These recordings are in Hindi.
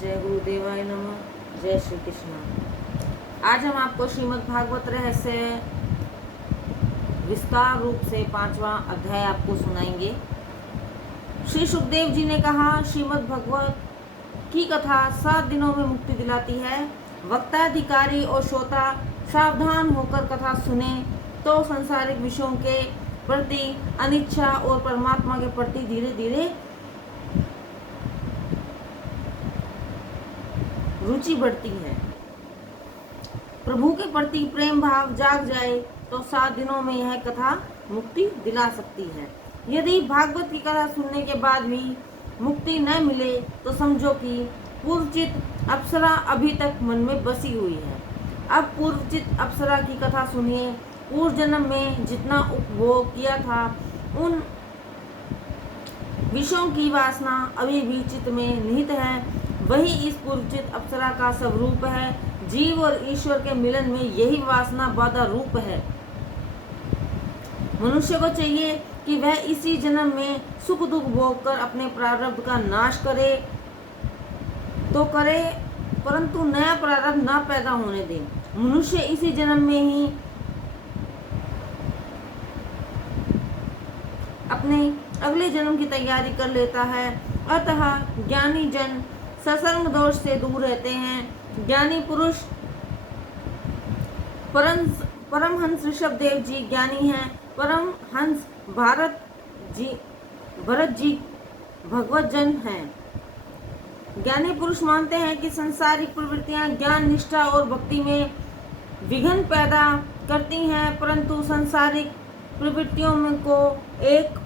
जय गुरुदेवाय नमः। जय श्री कृष्ण। आज हम आपको श्रीमद् भागवत रहस्य विस्तार रूप से 5वां अध्याय आपको सुनाएंगे। श्री सुखदेव जी ने कहा, श्रीमद् भागवत की कथा 7 दिनों में मुक्ति दिलाती है। वक्ताधिकारी और श्रोता सावधान होकर कथा सुने तो संसारिक विषयों के प्रति अनिच्छा और परमात्मा के प्रति धीरे धीरे रुचि बढ़ती है। प्रभु के प्रति प्रेम भाव जाग जाए तो 7 दिनों में यह कथा मुक्ति दिला सकती है। यदि भागवत की कथा सुनने के बाद भी मुक्ति न मिले तो समझो कि पूर्वचित अप्सरा अभी तक मन में बसी हुई है। अब पूर्वचित अप्सरा की कथा सुनिए। पूर्व जन्म में जितना उपभोग किया था उन विषयों की वासना अभी भी चित्त में निहित है। वही इस पूर्वचित अप्सरा का स्वरूप है। जीव और ईश्वर के मिलन में यही वासना बाधा रूप है। मनुष्य को चाहिए कि वह इसी जन्म में सुख दुख भोग कर अपने प्रारब्ध का नाश करे तो करे, परंतु नया प्रारब्ध ना पैदा होने दे। मनुष्य इसी जन्म में ही अपने अगले जन्म की तैयारी कर लेता है। अतः ज्ञानी जन सत्संग दोष से दूर रहते हैं। ज्ञानी पुरुष परमहंस ऋषभदेव जी ज्ञानी हैं। परमहंस भरत जी भगवत जन हैं। ज्ञानी पुरुष मानते हैं कि संसारिक प्रवृत्तियां ज्ञान निष्ठा और भक्ति में विघ्न पैदा करती हैं, परंतु संसारिक प्रवृत्तियों में को एक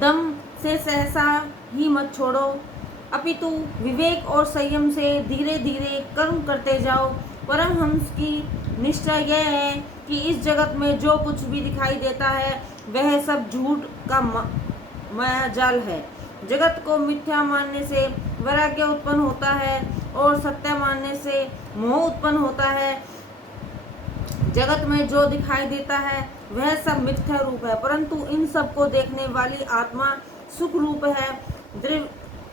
दम से सहसा ही मत छोड़ो, अपितु विवेक और संयम से धीरे धीरे कर्म करते जाओ। परमहंस की निष्ठा यह है कि इस जगत में जो कुछ भी दिखाई देता है वह सब झूठ का मायाजाल है। जगत को मिथ्या मानने से वैराग्य उत्पन्न होता है और सत्य मानने से मोह उत्पन्न होता है। जगत में जो दिखाई देता है वह सब मिथ्या रूप है, परंतु इन सब को देखने वाली आत्मा सुख रूप है।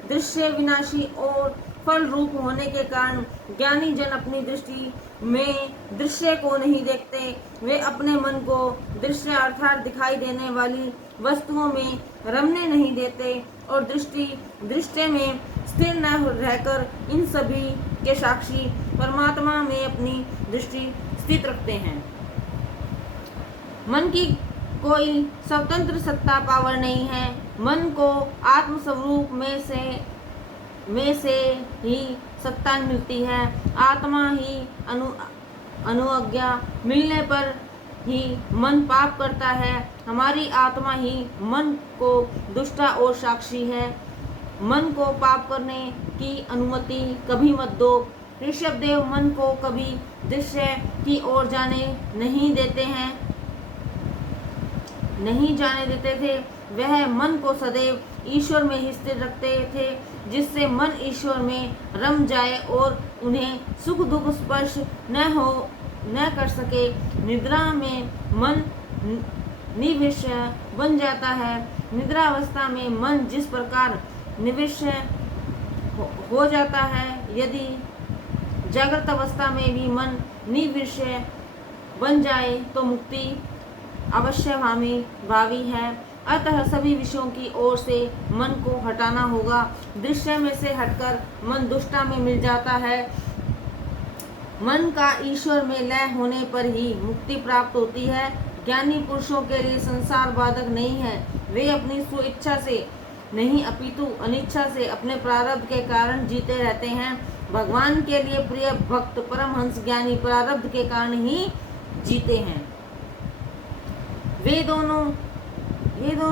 दृश्य विनाशी और फल रूप होने के कारण ज्ञानी जन अपनी दृष्टि में दृश्य को नहीं देखते। वे अपने मन को दृश्य अर्थात दिखाई देने वाली वस्तुओं में रमने नहीं देते और दृष्टि में स्थिर न रहकर इन सभी के साक्षी परमात्मा में अपनी दृष्टि स्थित रखते हैं। मन की कोई स्वतंत्र सत्ता पावर नहीं है। मन को आत्म स्वरूप में से ही सत्ता मिलती है। आत्मा ही अनुज्ञा मिलने पर ही मन पाप करता है। हमारी आत्मा ही मन को दुष्टा और साक्षी है। मन को पाप करने की अनुमति कभी मत दो। ऋषभदेव मन को कभी दृश्य की ओर नहीं जाने देते थे। वह मन को सदैव ईश्वर में ही स्थिर रखते थे, जिससे मन ईश्वर में रम जाए और उन्हें सुख दुख स्पर्श न कर सके। निद्रा में मन निविष्य बन जाता है। निद्रावस्था में मन जिस प्रकार निविष्य हो जाता है, यदि जागृत अवस्था में भी मन निविष्य बन जाए तो मुक्ति अवश्य भावी है। अतः सभी विषयों की ओर से मन को हटाना होगा। दृश्य में से हटकर मन दुष्टा में मिल जाता है। मन का ईश्वर में लय होने पर ही मुक्ति प्राप्त होती है। ज्ञानी पुरुषों के लिए संसार बाधक नहीं है। वे अपनी स्वेच्छा से नहीं अपितु अनिच्छा से अपने प्रारब्ध के कारण जीते रहते हैं। भगवान के लिए प्रिय भक्त परमहंस ज्ञानी प्रारब्ध के कारण ही जीते हैं। वे दोनों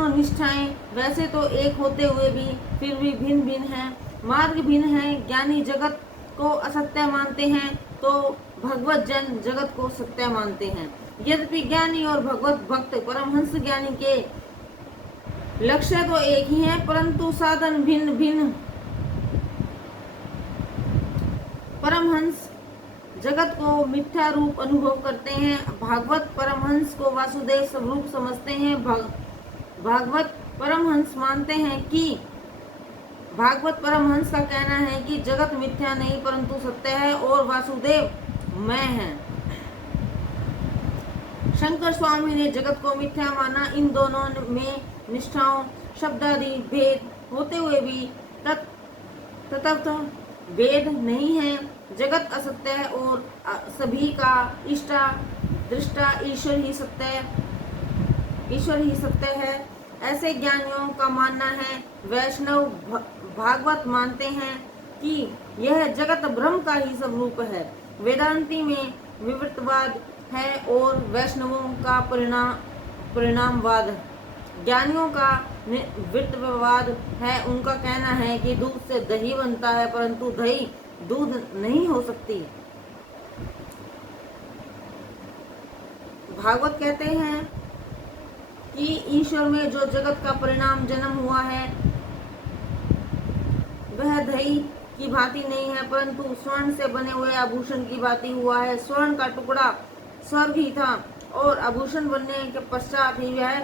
निष्ठाएं वैसे तो एक होते हुए भी फिर भी भिन्न भिन्न हैं। मार्ग भिन्न है। ज्ञानी जगत को असत्य मानते हैं तो भगवत जन जगत को सत्य मानते हैं। यद्यपि ज्ञानी और भगवत भक्त परमहंस ज्ञानी के लक्ष्य तो एक ही है, परंतु साधन भिन्न भिन्न। परमहंस जगत को मिथ्या रूप अनुभव करते हैं। भागवत परमहंस को वासुदेव स्वरूप समझते हैं। भागवत परमहंस मानते हैं कि भागवत परमहंस का कहना है कि जगत मिथ्या नहीं परंतु सत्य है और वासुदेव मैं है। शंकर स्वामी ने जगत को मिथ्या माना। इन दोनों में निष्ठाओं शब्दादि भेद होते हुए भी तत्व भेद नहीं है। जगत असत्य है और सभी का इष्टा दृष्टा ईश्वर ही सत्य है। ऐसे ज्ञानियों का मानना है। वैष्णव भागवत मानते हैं कि यह जगत ब्रह्म का ही स्वरूप है। वेदांती में विवर्तवाद है और वैष्णवों का परिणामवाद। ज्ञानियों का विवर्तवाद है। उनका कहना है कि दूध से दही बनता है परंतु दही दूध नहीं हो सकती। भागवत कहते हैं कि ईश्वर में जो जगत का परिणाम जन्म हुआ है वह दही की भांति नहीं है परंतु स्वर्ण से बने हुए आभूषण की भांति हुआ है। स्वर्ण का टुकड़ा स्वर्ग ही था और आभूषण बनने के पश्चात ही वह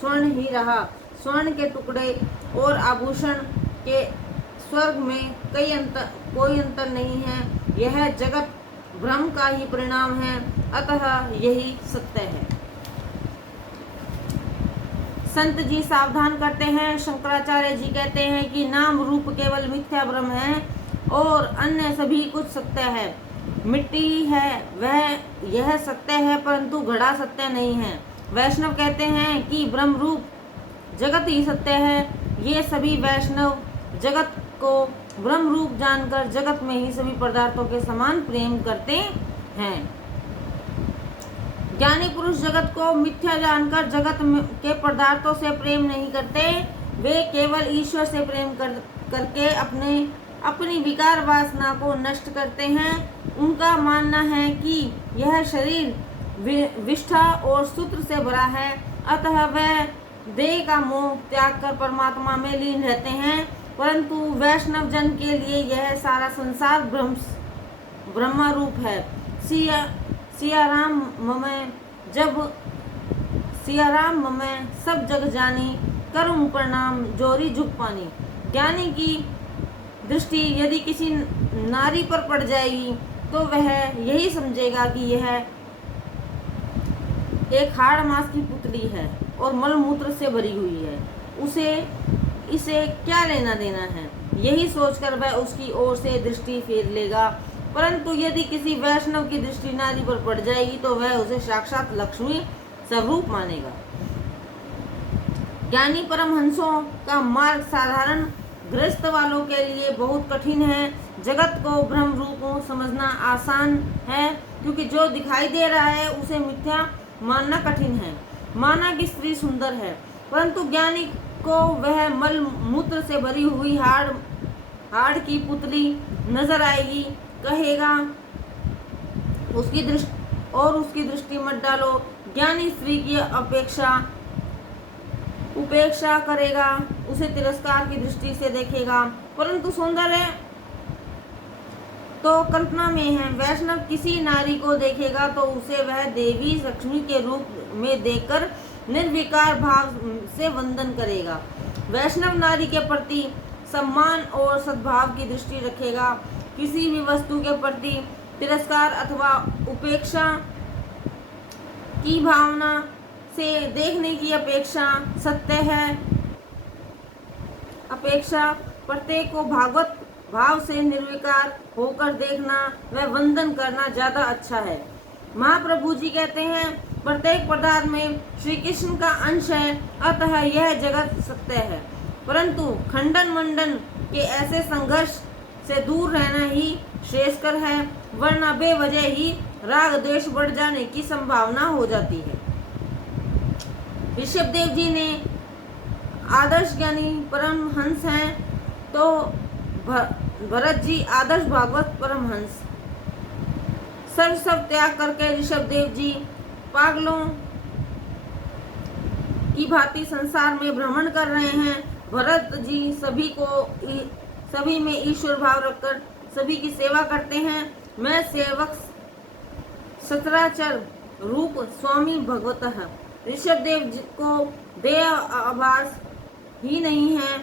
स्वर्ण ही रहा। स्वर्ण के टुकड़े और आभूषण के स्वर्ग में कोई अंतर नहीं है। यह जगत ब्रह्म का ही परिणाम है, अतः यही सत्य है। संत जी सावधान करते हैं। शंकराचार्य जी कहते हैं कि नाम रूप केवल मिथ्या ब्रह्म है और अन्य सभी कुछ सत्य है। मिट्टी है वह यह सत्य है परंतु घड़ा सत्य नहीं है। वैष्णव कहते हैं कि ब्रह्म रूप जगत ही सत्य है। ये सभी वैष्णव जगत को ब्रह्म रूप जानकर जगत में ही सभी पदार्थों के समान प्रेम करते हैं। ज्ञानी पुरुष जगत को मिथ्या जानकर जगत के पदार्थों से प्रेम नहीं करते। वे केवल ईश्वर से प्रेम करके अपनी विकार वासना को नष्ट करते हैं। उनका मानना है कि यह शरीर विष्ठा और सूत्र से भरा है, अतः वह देह का मोह त्याग कर परमात्मा में लीन रहते हैं। परंतु वैष्णव जन के लिए यह सारा संसार ब्रह्मा रूप है। सियाराम ममै सब जग जानी, करूं प्रणाम जोरी झुक पानी। ज्ञानी की दृष्टि यदि किसी नारी पर पड़ जाएगी तो वह यही समझेगा कि यह एक हाड़ मांस की पुतली है और मलमूत्र से भरी हुई है, इसे क्या लेना देना है। यही सोचकर वह उसकी ओर से दृष्टि फेर लेगा। परंतु यदि किसी वैष्णव की दृष्टि नारी पर पड़ जाएगी तो वह उसे साक्षात लक्ष्मी स्वरूप मानेगा। ज्ञानी परमहंसों का मार्ग साधारण गृहस्थ वालों के लिए बहुत कठिन है। जगत को ब्रह्म रूप समझना आसान है क्योंकि जो दिखाई दे रहा है उसे मिथ्या मानना कठिन है। माना कि स्त्री सुंदर है परंतु ज्ञानी को वह मल मूत्र से भरी हुई हाड़ की पुतली नजर आएगी। कहेगा उसकी दृष्टि मत डालो। ज्ञानी स्त्री की उपेक्षा करेगा, उसे तिरस्कार की दृष्टि से देखेगा। परंतु सौंदर्य तो कल्पना में है। वैष्णव किसी नारी को देखेगा तो उसे वह देवी लक्ष्मी के रूप में देखकर निर्विकार भाव से वंदन करेगा। वैष्णव नारी के प्रति सम्मान और सद्भाव की दृष्टि रखेगा। किसी भी वस्तु के प्रति तिरस्कार अथवा उपेक्षा की भावना से देखने की अपेक्षा सत्य है। प्रत्येक को भागवत भाव से निर्विकार होकर देखना व वंदन करना ज्यादा अच्छा है। महाप्रभु जी कहते हैं प्रत्येक पदार्थ में श्री कृष्ण का अंश है, अतः यह जगत सत्य है। परंतु खंडन मंडन के ऐसे संघर्ष से दूर रहना ही श्रेयस्कर है, वरना बेवजह ही राग द्वेष बढ़ जाने की संभावना हो जाती है। ऋषभदेव जी ने आदर्श ज्ञानी परमहंस हैं तो भरत जी आदर्श भागवत परमहंस। सब त्याग करके ऋषभदेव जी पागलों की भांति संसार में भ्रमण कर रहे हैं। भरत जी सभी में ईश्वर भाव रखकर सभी की सेवा करते हैं। मैं सेवक सचराचर रूप स्वामी भगवतः ऋषभदेव को देह आभास ही नहीं है,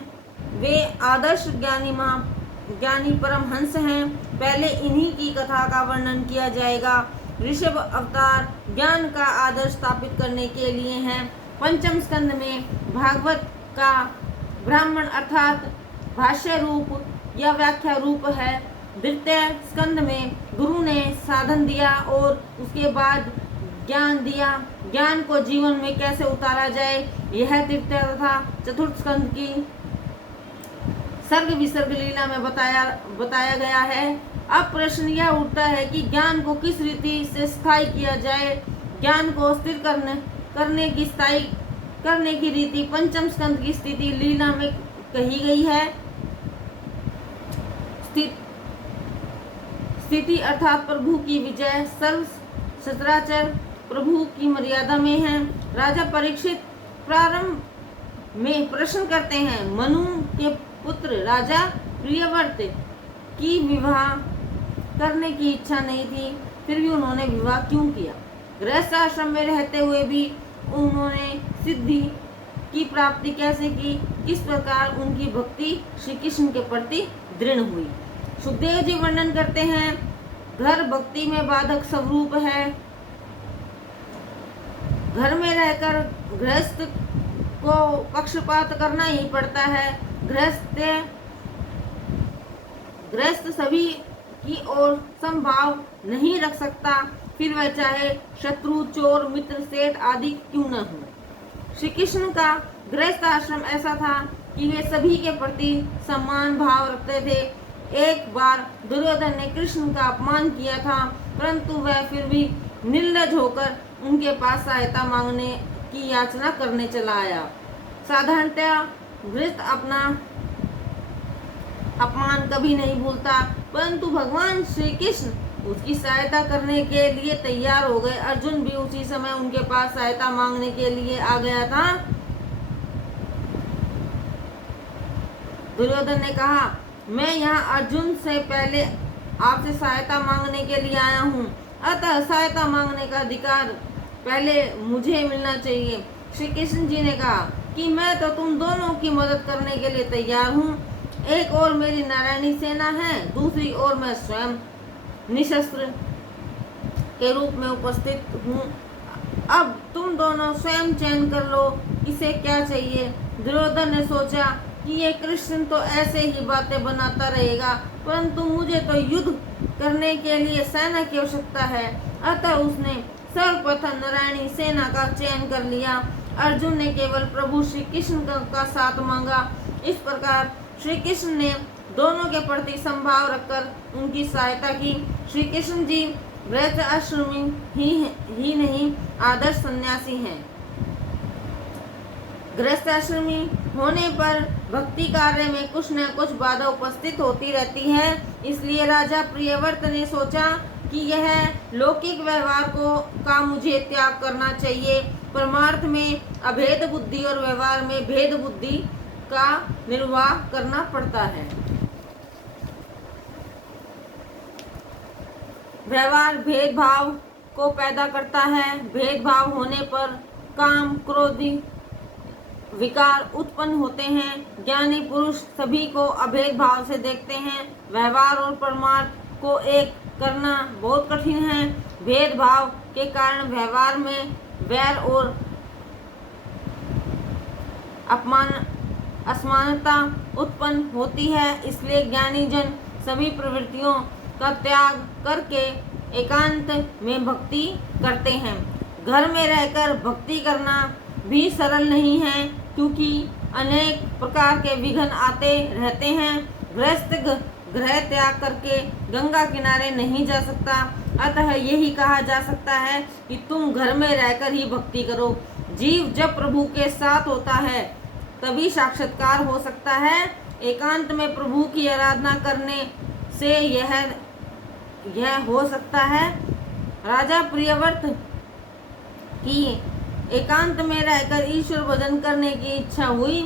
वे आदर्श ज्ञानी परमहंस हैं। पहले इन्हीं की कथा का वर्णन किया जाएगा। ऋषभ अवतार ज्ञान का आदर्श स्थापित करने के लिए हैं। पंचम स्कंद में भागवत का ब्राह्मण अर्थात भाष्य रूप या व्याख्या रूप है। द्वितीय स्कंद में गुरु ने साधन दिया और उसके बाद ज्ञान दिया। ज्ञान को जीवन में कैसे उतारा जाए, यह तृतीय तथा चतुर्थ स्कंद की सर्ग विसर्ग लीला में बताया गया है। अब प्रश्न यह उठता है कि ज्ञान को किस रीति से स्थायी किया जाए। ज्ञान को स्थिर करने की स्थायी करने की रीति पंचम स्कंद की स्थिति लीला में कही गई है। स्थिति अर्थात प्रभु की विजय सर्व सचराचर प्रभु की मर्यादा में है। राजा परीक्षित प्रारंभ में प्रश्न करते हैं, मनु के पुत्र राजा प्रियव्रत की विवाह करने की इच्छा नहीं थी, फिर भी उन्होंने विवाह क्यों किया। गृहस्थ आश्रम में रहते हुए भी उन्होंने सिद्धि की प्राप्ति कैसे की, किस प्रकार उनकी भक्ति श्री कृष्ण के प्रति दृढ़ हुई। सुखदेव जी वर्णन करते हैं, घर भक्ति में बाधक स्वरूप है। घर में रहकर गृहस्थ को पक्षपात करना ही पड़ता है। गृहस्थ सभी की ओर संभाव नहीं रख सकता, फिर वह चाहे शत्रु चोर मित्र सेठ आदि क्यों न हो। श्री कृष्ण का गृहस्थ आश्रम ऐसा था कि वे सभी के प्रति सम्मान भाव रखते थे। एक बार दुर्योधन ने कृष्ण का अपमान किया था, परंतु वह फिर भी निर्लज होकर उनके पास सहायता मांगने की याचना करने चला आया। साधारणतया गृहस्थ अपना अपमान कभी नहीं भूलता, परंतु भगवान श्री कृष्ण उसकी सहायता करने के लिए तैयार हो गए। अर्जुन भी उसी समय उनके पास सहायता मांगने के लिए आ गया था। दुर्योधन ने कहा, मैं यहाँ अर्जुन से पहले आपसे सहायता मांगने के लिए आया हूँ, अतः सहायता मांगने का अधिकार पहले मुझे मिलना चाहिए। श्री कृष्ण जी ने कहा कि मैं तो तुम दोनों की मदद करने के लिए तैयार हूँ। एक और मेरी नारायणी सेना है, दूसरी ओर मैं स्वयं निशस्त्र के रूप में उपस्थित हूँ। अब तुम दोनों स्वयं चयन कर लो, इसे क्या चाहिए। दुर्योधन ने सोचा कि ये कृष्ण तो ऐसे ही बातें बनाता रहेगा, परंतु मुझे तो युद्ध करने के लिए सेना की आवश्यकता है। अतः उसने सर्वप्रथम नारायणी सेना का चयन कर लिया। अर्जुन ने केवल प्रभु श्री कृष्ण का साथ मांगा। इस प्रकार श्री कृष्ण ने दोनों के प्रति संभाव रखकर उनकी सहायता की। श्री कृष्ण जी गृहस्थ आश्रमी ही नहीं आदर्श सन्यासी हैं। गृहस्थ आश्रमी होने पर भक्ति कार्य में कुछ न कुछ बाधा उपस्थित होती रहती है। इसलिए राजा प्रियव्रत ने सोचा कि यह लौकिक व्यवहार का मुझे त्याग करना चाहिए। परमार्थ में अभेद बुद्धि और व्यवहार में भेद बुद्धि का निर्वाह करना पड़ता है। व्यवहार भेदभाव को पैदा करता है। भेदभाव होने पर काम क्रोधी विकार उत्पन्न होते हैं। ज्ञानी पुरुष सभी को अभेद भाव से देखते हैं। व्यवहार और परमार्थ को एक करना बहुत कठिन है। भेदभाव के कारण व्यवहार में वैर और असमानता उत्पन्न होती है। इसलिए ज्ञानी जन सभी प्रवृत्तियों का त्याग करके एकांत में भक्ति करते हैं। घर में रहकर भक्ति करना भी सरल नहीं है, क्योंकि अनेक प्रकार के विघ्न आते रहते हैं। गृहस्थ गृह त्याग करके गंगा किनारे नहीं जा सकता। अतः यही कहा जा सकता है कि तुम घर में रहकर ही भक्ति करो। जीव जब प्रभु के साथ होता है तभी साक्षात्कार हो सकता है। एकांत में प्रभु की आराधना करने से यह हो सकता है। राजा प्रियव्रत की एकांत में रहकर ईश्वर भजन करने की इच्छा हुई।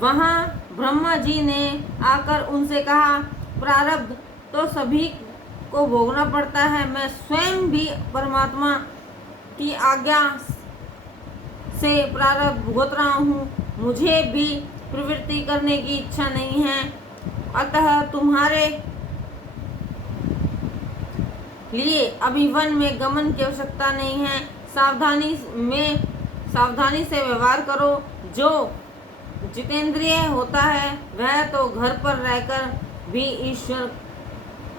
वहां ब्रह्मा जी ने आकर उनसे कहा, प्रारब्ध तो सभी को भोगना पड़ता है। मैं स्वयं भी परमात्मा की आज्ञा से प्रारब्ध भुगत रहा हूँ, मुझे भी प्रवृत्ति करने की इच्छा नहीं है, अतः तुम्हारे लिए अभी वन में गमन की आवश्यकता नहीं है। सावधानी से व्यवहार करो। जो जितेंद्रिय होता है वह तो घर पर रहकर भी ईश्वर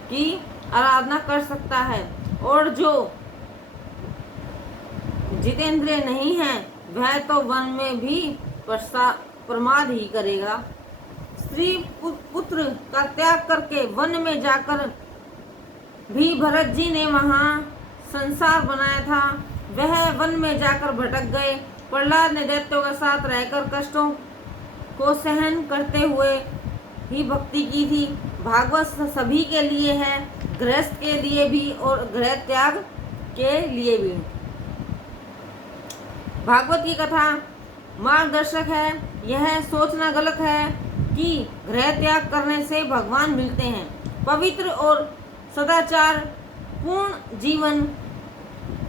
की आराधना कर सकता है, और जो जितेंद्रिय नहीं है वह तो वन में भी प्रमाद ही करेगा। स्त्री पुत्र का त्याग करके वन में जाकर भी भरत जी ने वहाँ संसार बनाया था। वह वन में जाकर भटक गए। प्रहलाद ने दैत्यों के साथ रहकर कष्टों को सहन करते हुए ही भक्ति की थी। भागवत सभी के लिए है, गृहस्थ के लिए भी और गृह त्याग के लिए भी। भागवत की कथा मार्गदर्शक है। यह सोचना गलत है कि गृह त्याग करने से भगवान मिलते हैं। पवित्र और सदाचार पूर्ण जीवन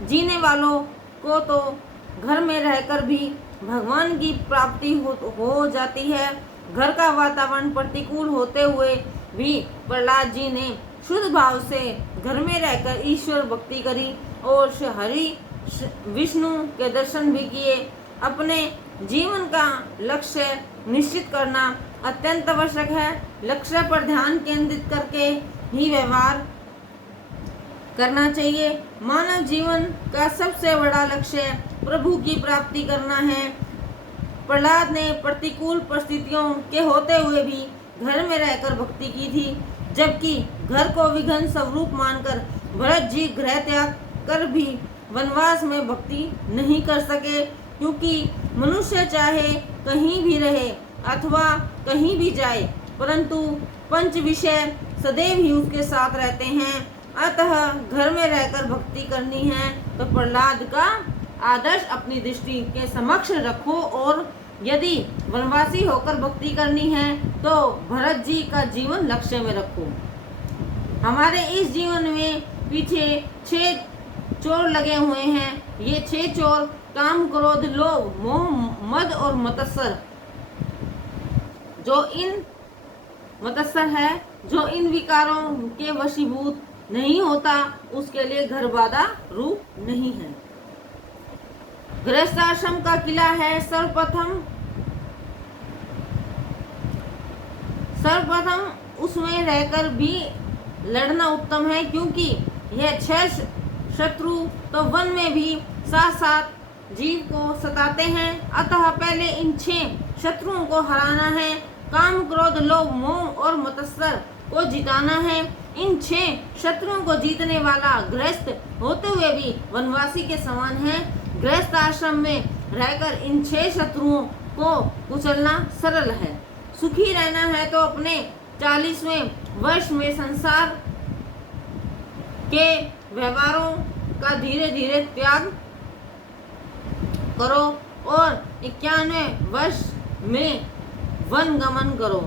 जीने वालों को तो घर में रहकर भी भगवान की प्राप्ति हो जाती है। घर का वातावरण प्रतिकूल होते हुए भी प्रहलाद जी ने शुद्ध भाव से घर में रहकर ईश्वर भक्ति करी और हरि विष्णु के दर्शन भी किए। अपने जीवन का लक्ष्य निश्चित करना अत्यंत आवश्यक है। लक्ष्य पर ध्यान केंद्रित करके ही व्यवहार करना चाहिए। मानव जीवन का सबसे बड़ा लक्ष्य प्रभु की प्राप्ति करना है। प्रहलाद ने प्रतिकूल परिस्थितियों के होते हुए भी घर में रहकर भक्ति की थी, जबकि घर को विघ्न स्वरूप मानकर भरत जी गृह त्याग कर भी वनवास में भक्ति नहीं कर सके, क्योंकि मनुष्य चाहे कहीं भी रहे अथवा कहीं भी जाए, परंतु पंच विषय सदैव ही उसके साथ रहते हैं। अतः घर में रहकर भक्ति करनी है तो प्रहलाद का आदर्श अपनी दृष्टि के समक्ष रखो, और यदि वनवासी होकर भक्ति करनी है तो भरत जी का जीवन लक्ष्य में रखो। हमारे इस जीवन में पीछे 6 चोर लगे हुए हैं। ये 6 चोर काम, क्रोध, लोभ, मोह, मद और मत्सर। जो इन विकारों के वशीभूत नहीं होता उसके लिए घर बाधा रूप नहीं है। गृहस्थाश्रम का किला है। सर्वप्रथम उसमें रहकर भी लड़ना उत्तम है, क्योंकि यह 6 शत्रु तो वन में भी साथ साथ जीव को सताते हैं। अतः पहले इन 6 शत्रुओं को हराना है। काम, क्रोध, लोभ, मोह और मत्सर को जिताना है। इन 6 शत्रुओं को जीतने वाला गृहस्थ होते हुए भी वनवासी के समान है। गृहस्थ आश्रम में रहकर इन 6 शत्रुओं को कुचलना सरल है। सुखी रहना है तो अपने 40वें वर्ष में संसार के व्यवहारों का धीरे धीरे त्याग करो और 91वें वर्ष में वन गमन करो।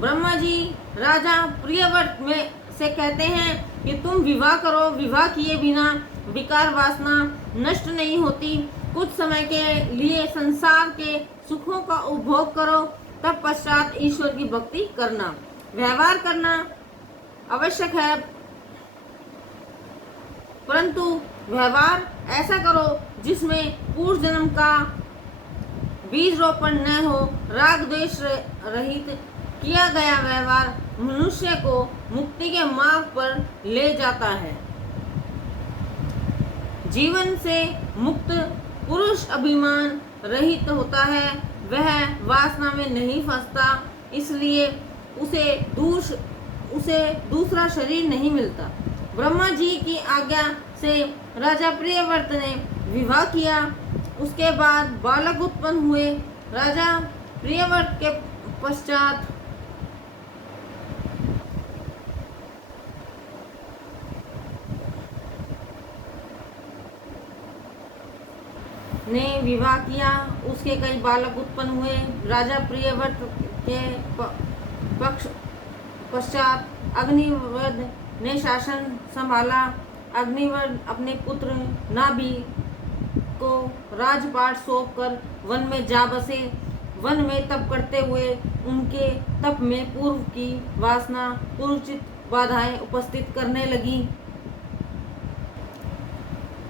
ब्रह्मा जी राजा प्रियव्रत में से कहते हैं कि तुम विवाह करो। विवाह किए बिना विकार वासना नष्ट नहीं होती। कुछ समय के लिए संसार के सुखों का उपभोग करो, तब पश्चात ईश्वर की भक्ति करना। व्यवहार करना आवश्यक है, परंतु व्यवहार ऐसा करो जिसमें पूर्व जन्म का बीज रोपण न हो। राग द्वेष रहित किया गया व्यवहार मनुष्य को मुक्ति के मार्ग पर ले जाता है। जीवन से मुक्त पुरुष अभिमान रहित होता है। वह वासना में नहीं फंसता, इसलिए उसे दूसरा शरीर नहीं मिलता। ब्रह्मा जी की आज्ञा से राजा प्रियव्रत ने विवाह किया। उसके बाद बालक उत्पन्न हुए। राजा प्रियव्रत के पश्चात ने विवाह किया। उसके कई बालक उत्पन्न हुए। राजा प्रियव्रत के पश्चात अग्निवर्ध ने शासन संभाला। अग्निवर्ध अपने पुत्र नाभि को राजपाट सौंप कर वन में जा बसे। वन में तप करते हुए उनके तप में पूर्व की वासना पूर्वचित बाधाएं उपस्थित करने लगी।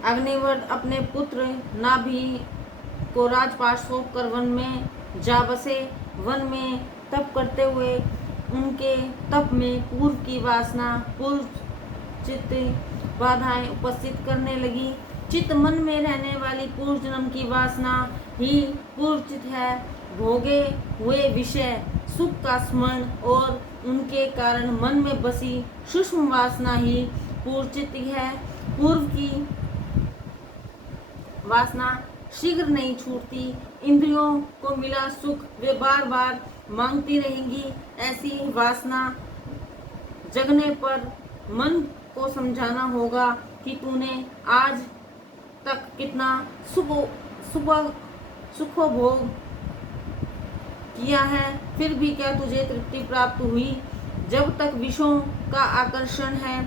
अग्निवर्ध अपने पुत्र नाभि को राजपाट सौंप कर वन में जा बसे। वन में तप करते हुए उनके तप में पूर्व की वासना पूर्वचित बाधाएं उपस्थित करने लगी। चित्त मन में रहने वाली पूर्व जन्म की वासना ही पूर्वचित है। भोगे हुए विषय सुख का स्मरण और उनके कारण मन में बसी सूक्ष्म वासना ही पूर्वचित है। पूर्व की वासना शीघ्र नहीं छूटती। इंद्रियों को मिला सुख वे बार बार मांगती रहेंगी। ऐसी वासना जगने पर मन को समझाना होगा कि तूने आज तक कितना सुखभोग किया है, फिर भी क्या तुझे तृप्ति प्राप्त हुई। जब तक विषयों का आकर्षण है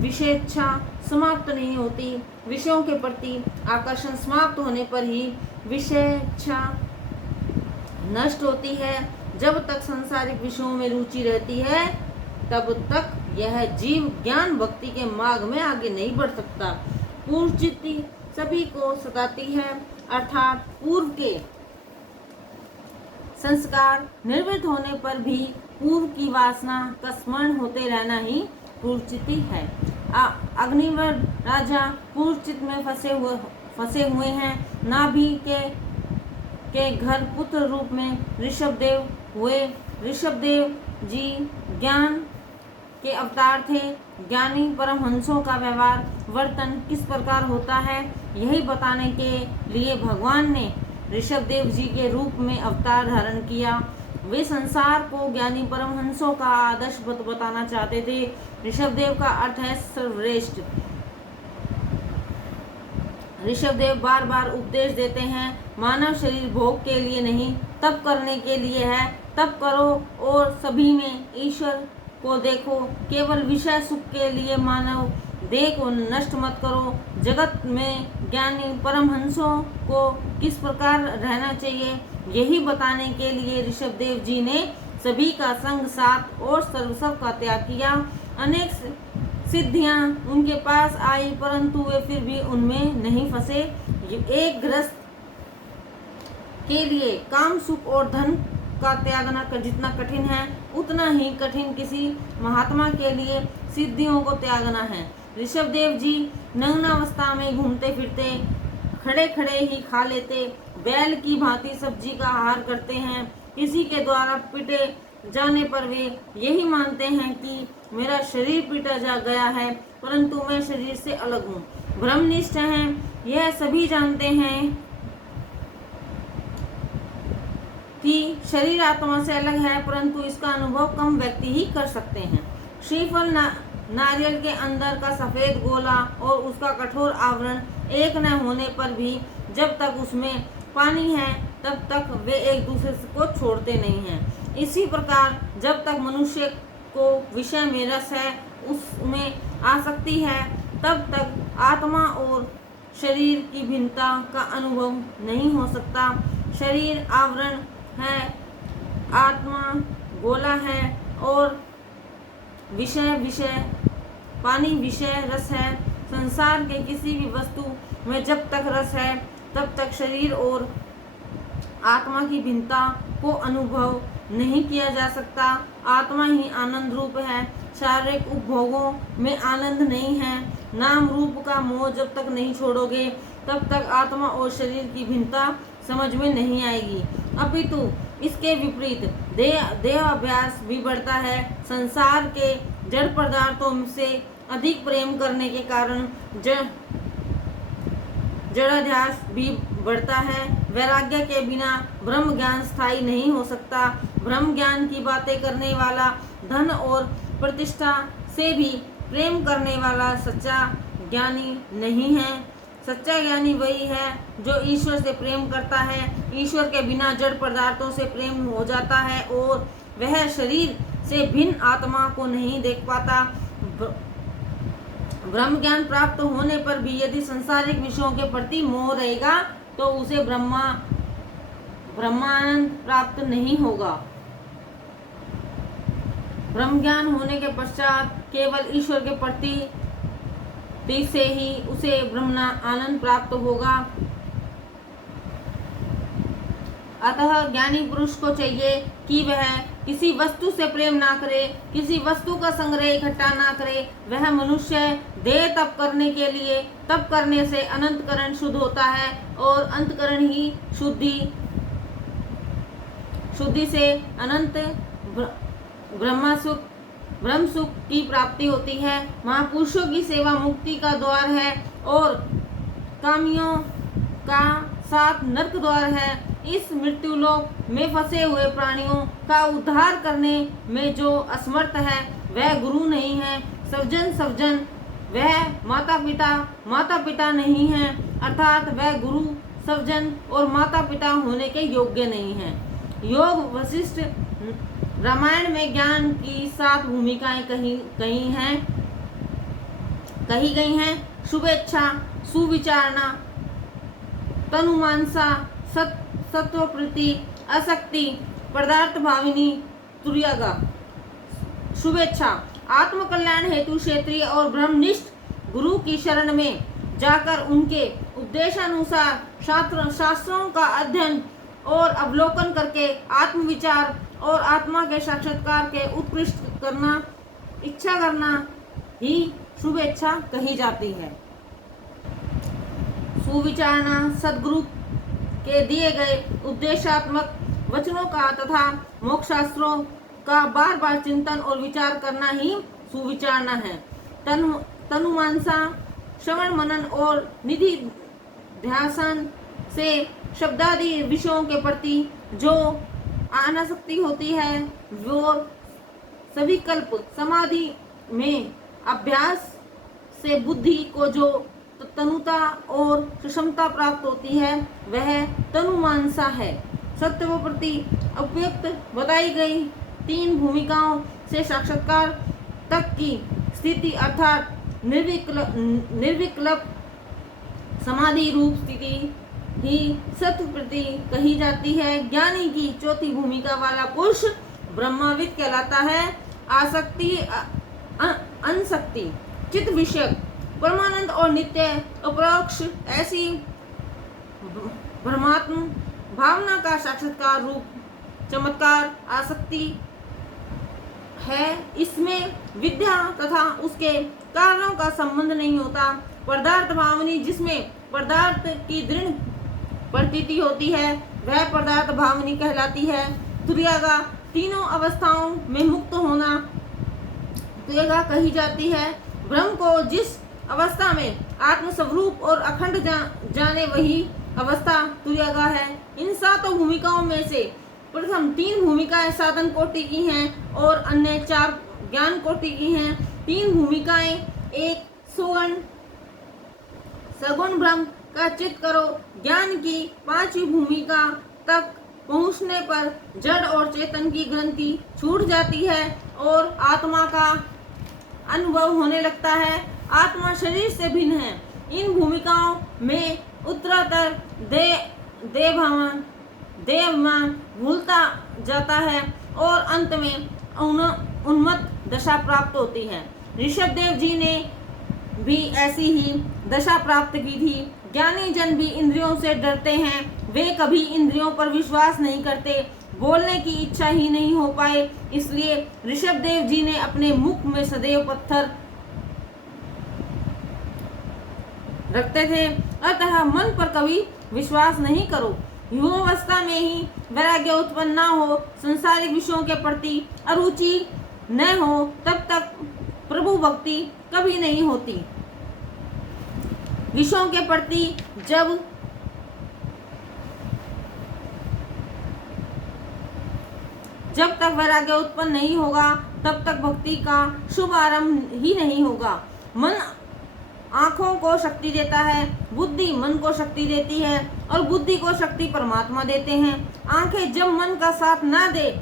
विषयेच्छा समाप्त नहीं होती। विषयों के प्रति आकर्षण समाप्त होने पर ही विषयेच्छा नष्ट होती है। जब तक सांसारिक विषयों में रुचि रहती है तब तक यह जीव ज्ञान भक्ति के मार्ग में आगे नहीं बढ़ सकता। पूर्व चित्ती सभी को सताती है, अर्थात पूर्व के संस्कार निवृत्त होने पर भी पूर्व की वासना का स्मरण होते रहना ही पूर्वचित्ती है। अग्निवर्ध राजा पूर्वचित्त में फंसे हुए हैं। नाभि के घर पुत्र रूप में ऋषभदेव हुए। ऋषभदेव जी ज्ञान के अवतार थे। ज्ञानी परमहंसों का व्यवहार वर्तन किस प्रकार होता है यही बताने के लिए भगवान ने ऋषभदेव जी के रूप में अवतार धारण किया। वे संसार को ज्ञानी परमहंसों का आदर्श बताना चाहते थे। ऋषभदेव का अर्थ है सर्वश्रेष्ठ। ऋषभदेव बार बार उपदेश देते हैं, मानव शरीर भोग के लिए नहीं तप करने के लिए है। तप करो और सभी में ईश्वर को देखो। केवल विषय सुख के लिए मानव देह को नष्ट मत करो। जगत में ज्ञानी परमहंसों को किस प्रकार रहना चाहिए यही बताने के लिए ऋषभदेव जी ने सभी का संग साथ और सर्वस्व का त्याग किया। अनेक सिद्धियां उनके पास आई परंतु वे फिर भी उनमें नहीं फंसे। एक गृहस्थ के लिए काम सुख और धन का त्यागना जितना कठिन है उतना ही कठिन किसी महात्मा के लिए सिद्धियों को त्यागना है। ऋषभदेव जी नग्नावस्था में घूमते फिरते खड़े खड़े ही खा लेते, बैल की भांति सब्जी का आहार करते हैं। किसी के द्वारा पीटे जाने पर वे यही मानते हैं कि मेरा शरीर पीटा जा गया है परंतु मैं शरीर से अलग हूँ। ब्रह्मनिष्ठ हैं, यह सभी जानते हैं कि शरीर आत्मा से अलग है परंतु इसका अनुभव कम व्यक्ति ही कर सकते हैं। श्रीफल नारियल के अंदर का सफेद गोला और उसका कठोर आवरण एक न होने पर भी जब तक उसमें पानी है तब तक वे एक दूसरे को छोड़ते नहीं हैं। इसी प्रकार जब तक मनुष्य को विषय में रस है उसमें आसक्ति है तब तक आत्मा और शरीर की भिन्नता का अनुभव नहीं हो सकता। शरीर आवरण है, आत्मा गोला है और विषय पानी विषय रस है। संसार के किसी भी वस्तु में जब तक रस है तब तक शरीर और आत्मा की भिन्नता को अनुभव नहीं किया जा सकता। आत्मा ही आनंद रूप है, शारीरिक उपभोगों में आनंद नहीं है। नाम रूप का मोह जब तक नहीं छोड़ोगे तब तक आत्मा और शरीर की भिन्नता समझ में नहीं आएगी। अपितु इसके विपरीत देहाभ्यास भी बढ़ता है। संसार के जड़ पदार्थों से अधिक प्रेम करने के कारण जड़ाध्यास भी बढ़ता है। वैराग्य के बिना ब्रह्म ज्ञान स्थायी नहीं हो सकता। ब्रह्म ज्ञान की बातें करने वाला धन और प्रतिष्ठा से भी प्रेम करने वाला सच्चा ज्ञानी नहीं है। सच्चा ज्ञानी वही है जो ईश्वर से प्रेम करता है। ईश्वर के बिना जड़ पदार्थों से प्रेम हो जाता है और वह शरीर से भिन्न आत्मा को नहीं देख पाता। ब्रह्म ज्ञान प्राप्त होने पर भी यदि सांसारिक विषयों के प्रति मोह रहेगा तो उसे ब्रह्मानंद प्राप्त नहीं होगा। ब्रह्म ज्ञान होने के पश्चात केवल ईश्वर के प्रति से ही उसे ब्रह्म आनंद प्राप्त होगा। अतः ज्ञानी पुरुष को चाहिए कि वह किसी वस्तु से प्रेम ना करे, किसी वस्तु का संग्रह इकट्ठा ना करे। वह मनुष्य देह तप करने के लिए, तप करने से अंतःकरण शुद्ध होता है और अंतःकरण ही शुद्धि से अनंत ब्रह्म सुख की प्राप्ति होती है। महापुरुषों की सेवा मुक्ति का द्वार है और कामियों का साथ नरक द्वार है। इस मृत्युलोक में फंसे हुए प्राणियों का उद्धार करने में जो असमर्थ है वह गुरु नहीं है। सज्जन वह माता पिता नहीं है, अर्थात वह गुरु, सज्जन और माता पिता होने के योग्य नहीं है। योग वशिष्ठ रामायण में ज्ञान की 7 भूमिकाएं कही गई हैं। शुभेच्छा, सुविचारणा, तनुमानसा, सत्वप्रति, आसक्ति, पदार्थ भाविनी, तुर्यागा। शुभेच्छा, आत्म कल्याण हेतु क्षेत्रीय और ब्रह्मनिष्ठ गुरु की शरण में जाकर उनके उपदेशानुसार शास्त्रों का अध्ययन और अवलोकन करके आत्मविचार और आत्मा के साक्षात्कार के उत्कृष्ट इच्छा करना ही शुभेच्छा कही जाती है। सुविचारणा सद्गुरु के दिए गए उपदेशात्मक वचनों का तथा मोक्षशास्त्रों का बार बार चिंतन और विचार करना ही सुविचारणा है। तनुमानसा श्रवण मनन और निधि ध्यान से शब्दादि विषयों के प्रति जो अनासक्ति होती है वो सविकल्प समाधि में अभ्यास से बुद्धि को जो तनुता और सुषमता प्राप्त होती है वह तनुमानसा है। सत्व प्रति उपयुक्त बताई गई 3 भूमिकाओं से साक्षात्कार तक की स्थिति अर्थात निर्विकल्प समाधि रूप स्थिति ही सत्व प्रति कही जाती है। ज्ञानी की 4थी भूमिका वाला पुरुष ब्रह्मविद कहलाता है। आसक्ति, अनसक्ति, चित्त विषयक, परमानंद और नित्य अपरोक्ष ऐसी ब्रह्मात्म भावना का साक्षात्कार रूप चमत्कार आसक्ति है। इसमें विद्या तथा उसके कारणों का संबंध नहीं होता। पदार्थ भावनी, जिसमें पदार्थ की दृढ़ प्रतीति होती है, वह पदार्थ भावनी कहलाती है। तुर्यागा, तीनों अवस्थाओं में मुक्त होना तुर्यागा कही जाती है। ब्रह्म को जिस अवस्था में आत्मस्वरूप और अखंड जाने वही अवस्था तुर्यागा है। इन 7 भूमिकाओं में से प्रथम 3 भूमिकाएं साधन कोटि की हैं और अन्य 4 ज्ञान कोटि की हैं। 3 भूमिकाएं, एक सगुण ब्रह्म का चित्त करो। ज्ञान की 5वीं भूमिका तक पहुंचने पर जड़ और चेतन की ग्रंथि छूट जाती है और आत्मा का अनुभव होने लगता है। आत्मा शरीर से भिन्न है। इन भूमिकाओं में उत्तरोत्तर देवाभिमान भूलता जाता है और अंत में उन्मत्त दशा प्राप्त होती है। ऋषभदेव जी ने भी ऐसी ही दशा प्राप्त की थी। ज्ञानी जन भी इंद्रियों से डरते हैं। वे कभी इंद्रियों पर विश्वास नहीं करते, बोलने की इच्छा ही नहीं हो पाए। इसलिए ऋषभदेव जी ने अपने मुख में सदैव पत्थर रखते थे। अतः मन पर कभी विश्वास नहीं करो। युवावस्था में ही वैराग्य उत्पन्न न हो, संसारिक विषयों के प्रति अरुचि न हो, तब तक प्रभु भक्ति कभी नहीं होती। विषयों के प्रति जब तक वैराग्य उत्पन्न नहीं होगा तब तक भक्ति का शुभ आरंभ ही नहीं होगा। मन आँखों को शक्ति देता है, बुद्धि मन को शक्ति देती है और बुद्धि को शक्ति परमात्मा देते हैं। आँखें जब मन का साथ ना दे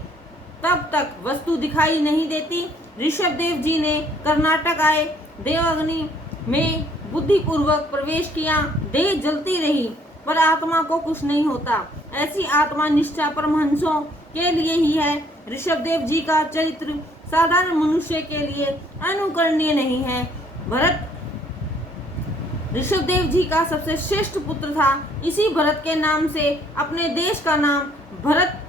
तब तक वस्तु दिखाई नहीं देती। ऋषभदेव जी ने कर्नाटक आए, देवअग्नि में बुद्धिपूर्वक प्रवेश किया। देह जलती रही पर आत्मा को कुछ नहीं होता। ऐसी आत्मा निष्ठा परमहंसों के लिए ही है। ऋषभदेव जी का चरित्र साधारण मनुष्य के लिए अनुकरणीय नहीं है। भरत ऋषभदेव जी का सबसे श्रेष्ठ पुत्र था। इसी भरत के नाम से अपने देश का नाम भरत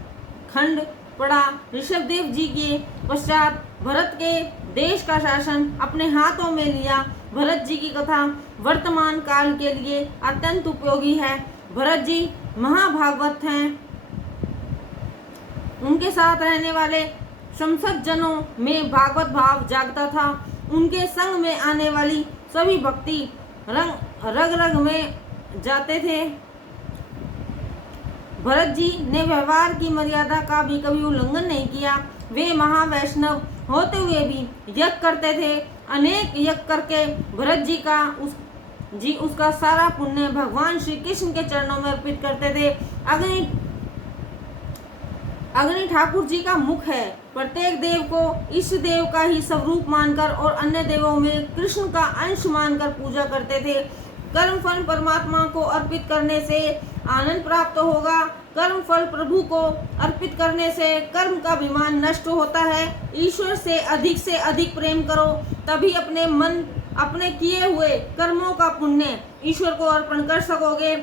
खंड पड़ा। ऋषभदेव जी के पश्चात भरत के देश का शासन अपने हाथों में लिया। भरत जी की कथा वर्तमान काल के लिए अत्यंत उपयोगी है। भरत जी महाभागवत हैं। उनके साथ रहने वाले संसद जनों में भागवत भाव जागता था। उनके संग में आने वाली सभी भक्ति रग रग में जाते थे। भरत जी ने व्यवहार की मर्यादा का भी कभी उल्लंघन नहीं किया। वे महावैष्णव होते हुए भी यज्ञ करते थे। अनेक यज्ञ करके भरत जी उसका सारा पुण्य भगवान श्री कृष्ण के चरणों में अर्पित करते थे। अग्नि ठाकुर जी का मुख है। प्रत्येक देव को इष्ट देव का ही स्वरूप मानकर और अन्य देवों में कृष्ण का अंश मानकर पूजा करते थे। कर्म फल परमात्मा को अर्पित करने से आनंद प्राप्त होगा। कर्म फल प्रभु को अर्पित करने से कर्म का अभिमान नष्ट होता है। ईश्वर से अधिक प्रेम करो, तभी अपने किए हुए कर्मों का पुण्य ईश्वर को अर्पण कर सकोगे।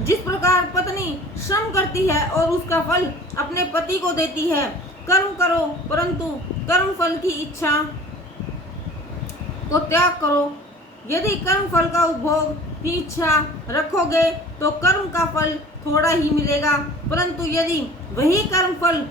जिस प्रकार पत्नी श्रम करती है और उसका फल अपने पति को देती है, कर्म करो परंतु कर्म फल की इच्छा को त्याग करो। यदि कर्म फल का उपभोग की इच्छा रखोगे तो कर्म का फल थोड़ा ही मिलेगा, परंतु यदि वही कर्म फल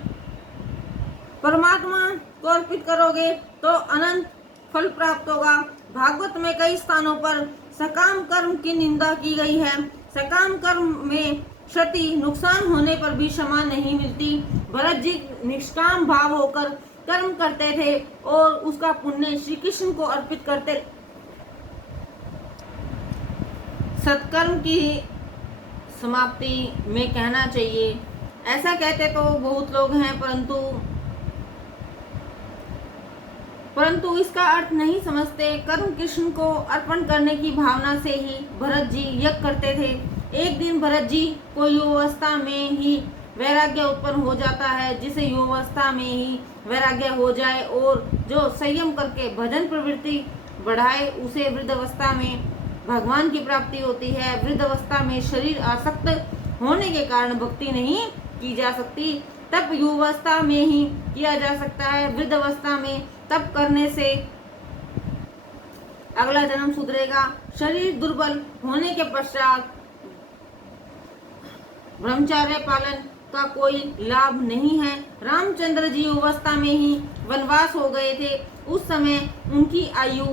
परमात्मा को अर्पित करोगे तो अनंत फल प्राप्त होगा। भागवत में कई स्थानों पर सकाम कर्म की निंदा की गई है। सकाम कर्म में क्षति नुकसान होने पर भी क्षमा नहीं मिलती। भरत जी निष्काम भाव होकर कर्म करते थे और उसका पुण्य श्री कृष्ण को अर्पित करते। सत्कर्म की समाप्ति में कहना चाहिए, ऐसा कहते तो बहुत लोग हैं, परंतु इसका अर्थ नहीं समझते। कर्म कृष्ण को अर्पण करने की भावना से ही भरत जी यज्ञ करते थे। एक दिन भरत जी को युवावस्था में ही वैराग्य उत्पन्न हो जाता है। जिसे युवावस्था में ही वैराग्य हो जाए और जो संयम करके भजन प्रवृत्ति बढ़ाए, उसे वृद्धावस्था में भगवान की प्राप्ति होती है। वृद्धावस्था में शरीर आसक्त होने के कारण भक्ति नहीं की जा सकती, तब युवावस्था में ही किया जा सकता है। वृद्धावस्था में तब करने से अगला जन्म सुधरेगा। शरीर दुर्बल होने के पश्चात ब्रह्मचर्य पालन का कोई लाभ नहीं है। रामचंद्र जी युवावस्था में ही वनवास हो गए थे। उस समय उनकी आयु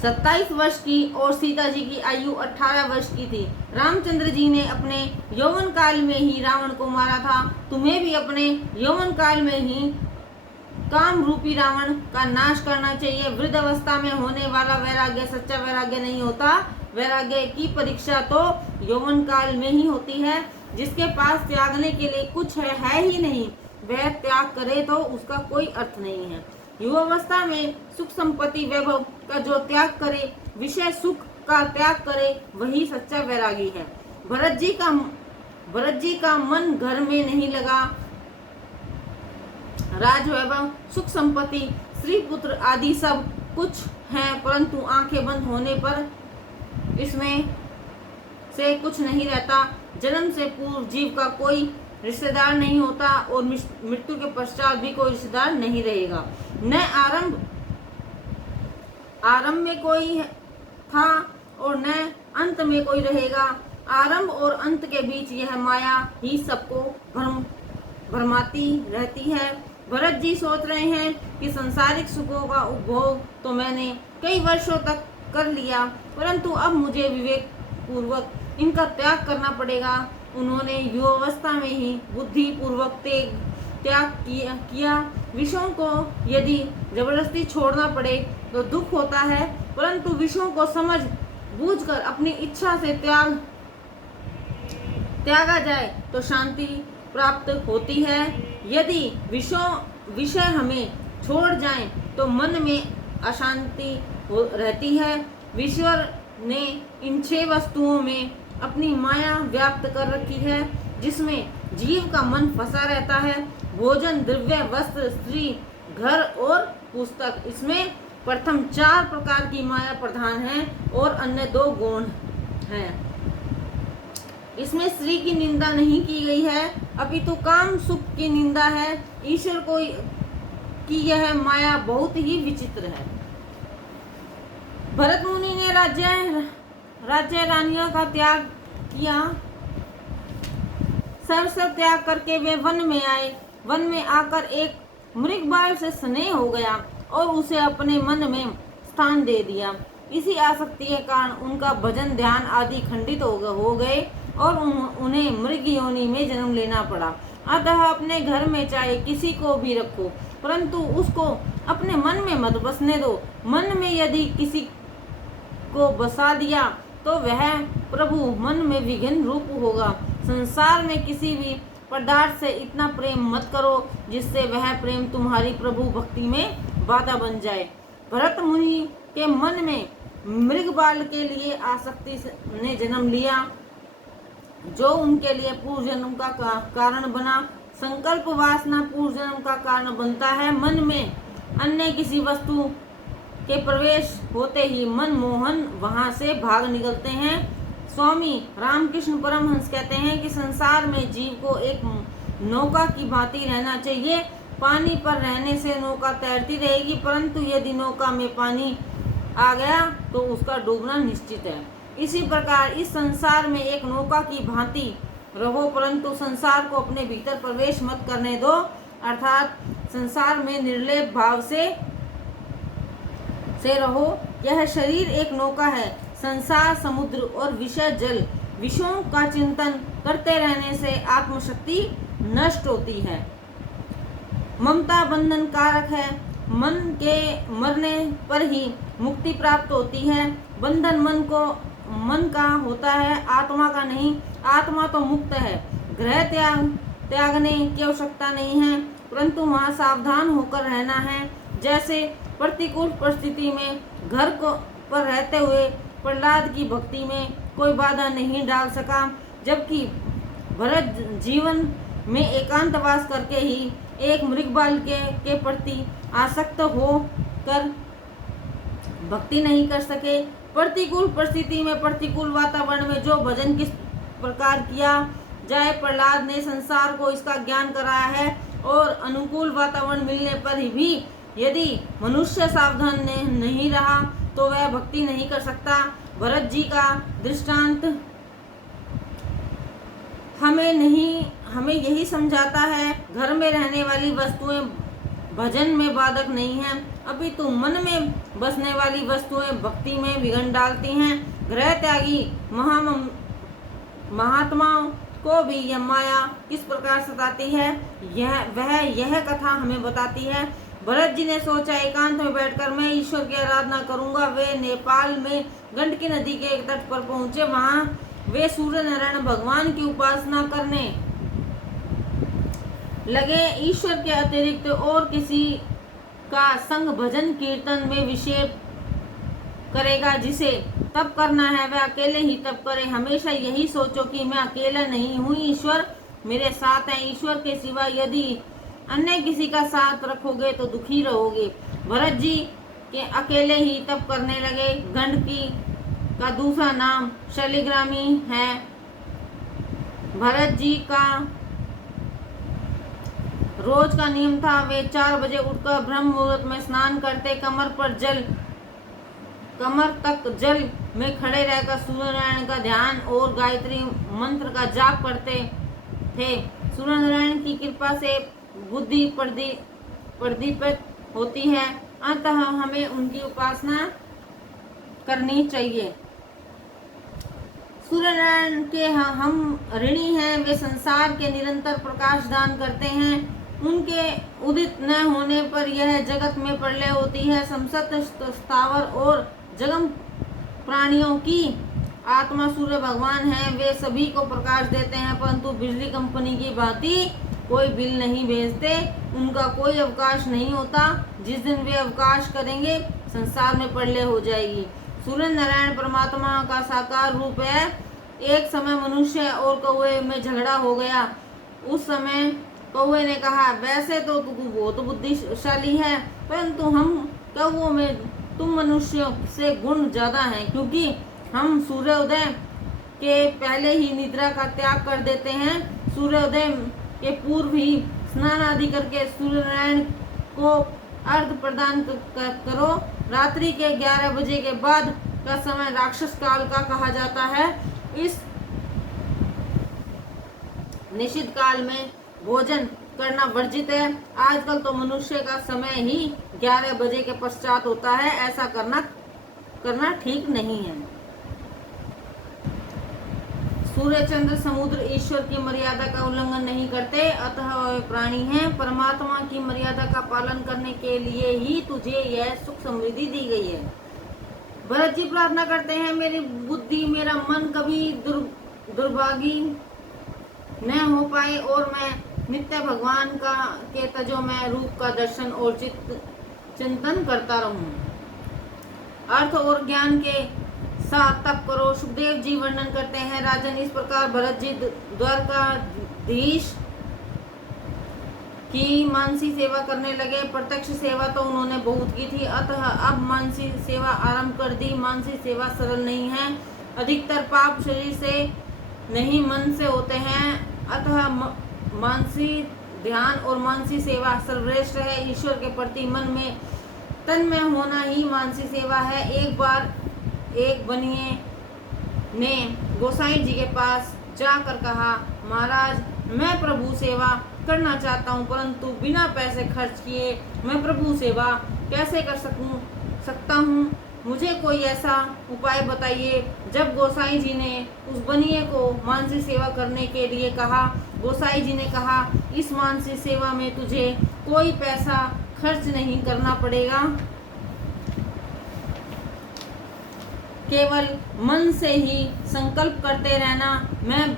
27 वर्ष की और सीता जी की आयु 18 वर्ष की थी। रामचंद्र जी ने अपने यौवन काल में ही रावण को मारा था। तुम्हें भी अपने यौवन काल में ही काम रूपी रावण का नाश करना चाहिए। वृद्ध अवस्था में होने वाला वैराग्य सच्चा वैराग्य नहीं होता। वैराग्य की परीक्षा तो यौवन काल में ही होती है। जिसके पास त्यागने के लिए कुछ है ही नहीं, वह त्याग करे तो उसका कोई अर्थ नहीं है। युवावस्था में सुख संपत्ति वैभव का जो त्याग करे, विषय सुख का त्याग करे, वही सच्चा वैरागी है। भरत जी का मन घर में नहीं लगा। राज वैभव सुख संपत्ति स्त्री पुत्र आदि सब कुछ हैं, परंतु आंखें बंद होने पर इसमें से कुछ नहीं रहता। जन्म से पूर्व जीव का कोई रिश्तेदार नहीं होता और मृत्यु के पश्चात भी कोई रिश्तेदार नहीं रहेगा। न आरंभ में कोई था और न अंत में कोई रहेगा। आरंभ और अंत के बीच यह माया ही सबको भरमाती रहती है। भरत जी सोच रहे हैं कि सांसारिक सुखों का उपभोग तो मैंने कई वर्षों तक कर लिया, परंतु अब मुझे विवेक पूर्वक इनका त्याग करना पड़ेगा। उन्होंने युवावस्था में ही बुद्धि पूर्वक त्याग किया। विषयों को यदि जबरदस्ती छोड़ना पड़े तो दुख होता है, परंतु विषयों को समझ बूझकर अपनी इच्छा से त्यागा जाए तो शांति प्राप्त होती है। यदि विषय हमें छोड़ जाएं तो मन में अशांति रहती है। ईश्वर ने इन 6 वस्तुओं में अपनी माया व्याप्त कर रखी है, जिसमें जीव का मन फंसा रहता है। भोजन, द्रव्य, वस्त्र, स्त्री, घर और पुस्तक। इसमें प्रथम 4 प्रकार की माया प्रधान है और अन्य 2 गौण हैं। इसमें स्त्री की निंदा नहीं की गई है, अपितु काम सुख की निंदा है। ईश्वर को की यह माया बहुत ही विचित्र है। भरत मुनि ने राज्य रानियों का त्याग किया। सर्वस्व त्याग करके वे वन में आए। वन में आकर एक मृगबाल से स्नेह हो गया और उसे अपने मन में स्थान दे दिया। इसी आसक्ति के कारण उनका भजन, ध्यान आदि खंडित हो गए और उन्हें मृग योनि में जन्म लेना पड़ा। अतः अपने घर में चाहे किसी को भी रखो, परंतु उसको अपने मन में मत बसने दो। मन में यदि किसी को बसा दिया तो वह प्रभु मन में विघ्न रूप होगा। संसार में किसी भी पदार्थ से इतना प्रेम मत करो जिससे वह प्रेम तुम्हारी प्रभु भक्ति में बाधा बन जाए। भरत मुनि के मन में मृगबाल के लिए आसक्ति ने जन्म लिया, जो उनके लिए पूर्व जन्म का कारण बना। संकल्प वासना पूर्व जन्म का कारण बनता है। मन में अन्य किसी वस्तु के प्रवेश होते ही मन मोहन वहां से भाग निकलते हैं। स्वामी रामकृष्ण परमहंस कहते हैं कि संसार में जीव को एक नौका की भांति रहना चाहिए। पानी पर रहने से नौका तैरती रहेगी, परंतु यदि नौका में पानी आ गया तो उसका डूबना निश्चित है। इसी प्रकार इस संसार में एक नौका की भांति रहो, परंतु संसार को अपने भीतर प्रवेश मत करने दो। अर्थात संसार में निर्लेप भाव से रहो। यह शरीर एक नौका है। संसार समुद्र और विषय जल। विषयों का चिंतन करते रहने से आत्मशक्ति नष्ट होती है। ममता बंधन कारक है। मन के मरने पर ही मुक्ति प्राप्त होती है। बंधन मन का होता है, आत्मा का नहीं। आत्मा तो मुक्त है। ग्रह त्यागने की आवश्यकता नहीं है, परंतु वहाँ सावधान होकर रहना है। जैसे प्रतिकूल परिस्थिति में घर पर रहते हुए प्रहलाद की भक्ति में कोई बाधा नहीं डाल सका, जबकि भरत जीवन में एकांतवास करके ही एक मृगबाल के प्रति आसक्त हो कर भक्ति नहीं कर सके। प्रतिकूल परिस्थिति में, प्रतिकूल वातावरण में जो भजन किस प्रकार किया जाए, प्रहलाद ने संसार को इसका ज्ञान कराया है। और अनुकूल वातावरण मिलने पर भी यदि मनुष्य सावधान नहीं रहा तो वह भक्ति नहीं कर सकता। भरत जी का दृष्टांत हमें यही समझाता है। घर में रहने वाली वस्तुएं भजन में बाधक नहीं हैं, अपितु मन में बसने वाली वस्तुएं भक्ति में विघ्न डालती हैं। ग्रह त्यागी महात्माओं को भी यह माया किस प्रकार सताती है, यह कथा हमें बताती है। भरत जी ने सोचा, एकांत में बैठकर मैं ईश्वर की आराधना करूंगा। वे नेपाल में गंडकी नदी के एक तट पर पहुंचे। वहां वे सूर्य नारायण भगवान की उपासना करने लगे। ईश्वर के अतिरिक्त और किसी का संग भजन कीर्तन में विषय करेगा। जिसे तप करना है वह अकेले ही तप करे। हमेशा यही सोचो कि मैं अकेला नहीं हूँ, ईश्वर मेरे साथ है। ईश्वर के सिवा यदि अन्य किसी का साथ रखोगे तो दुखी रहोगे। भरत जी के अकेले ही तप करने लगे। गंडकी का दूसरा नाम शैलग्रामी है। भरत जी का रोज का नियम था, वे 4 बजे उठकर ब्रह्म मुहूर्त में स्नान करते, कमर तक जल में खड़े रहकर सूर्यनारायण का ध्यान और गायत्री मंत्र का जाप करते थे। सूर्यनारायण की कृपा से बुद्धि प्रदीपित होती है, अतः हमें उनकी उपासना करनी चाहिए। सूर्यनारायण के हम ऋणी हैं। वे संसार के निरंतर प्रकाश दान करते हैं। उनके उदित न होने पर यह जगत में प्रलय होती है। समस्त स्थावर और जगम प्राणियों की आत्मा सूर्य भगवान है। वे सभी को प्रकाश देते हैं, परंतु बिजली कंपनी की भांति कोई बिल नहीं भेजते, उनका कोई अवकाश नहीं होता। जिस दिन वे अवकाश करेंगे संसार में प्रलय हो जाएगी। सूर्य नारायण परमात्मा का साकार रूप है। एक समय मनुष्य और कौवे में झगड़ा हो गया। उस समय कौवे ने कहा, वैसे तो तू बहुत बुद्धिशाली है, परंतु हम कौवों में तुम मनुष्यों से गुण ज्यादा हैं, क्योंकि हम सूर्योदय के पहले ही निद्रा का त्याग कर देते हैं। सूर्योदय के पूर्व ही स्नान आदि करके सूर्य नारायण को अर्घ प्रदान करो। रात्रि के 11 बजे के बाद का समय राक्षस काल का कहा जाता है। इस निषिद्ध काल में भोजन करना वर्जित है। आजकल तो मनुष्य का समय ही 11 बजे के पश्चात होता है। ऐसा करना ठीक नहीं है। सूर्य चंद्र समुद्र ईश्वर की मर्यादा का उल्लंघन नहीं करते, अतः वे प्राणी हैं। परमात्मा की मर्यादा का पालन करने के लिए ही तुझे यह सुख समृद्धि दी गई है। भरत जी प्रार्थना करते हैं, मेरी बुद्धि मेरा मन कभी दुर्भागी न हो पाए और मैं नित्य भगवान के तजो में रूप का दर्शन और चिंतन करता रहूं। अर्थ और ज्ञान के साथ तप करो। सुखदेव जी वर्णन करते हैं, राजन इस प्रकार भरत जी द्वारकाधीश की मानसी सेवा करने लगे। प्रत्यक्ष सेवा तो उन्होंने बहुत की थी, अतः अब मानसी सेवा आरंभ कर दी। मानसी सेवा सरल नहीं है। अधिकतर पाप शरीर से नहीं मन से होते हैं, अतः मानसी ध्यान और मानसी सेवा सर्वश्रेष्ठ है। ईश्वर के प्रति मन में तन्मय होना ही मानसी सेवा है। एक बार एक बनिए ने गोसाई जी के पास जाकर कहा, महाराज मैं प्रभु सेवा करना चाहता हूँ, परंतु बिना पैसे खर्च किए मैं प्रभु सेवा कैसे कर सकता हूँ, मुझे कोई ऐसा उपाय बताइए। जब गोसाई जी ने उस बनिए को मानसी सेवा करने के लिए कहा, गोसाई जी ने कहा, इस मानसी सेवा में तुझे कोई पैसा खर्च नहीं करना पड़ेगा, केवल मन से ही संकल्प करते रहना। मैं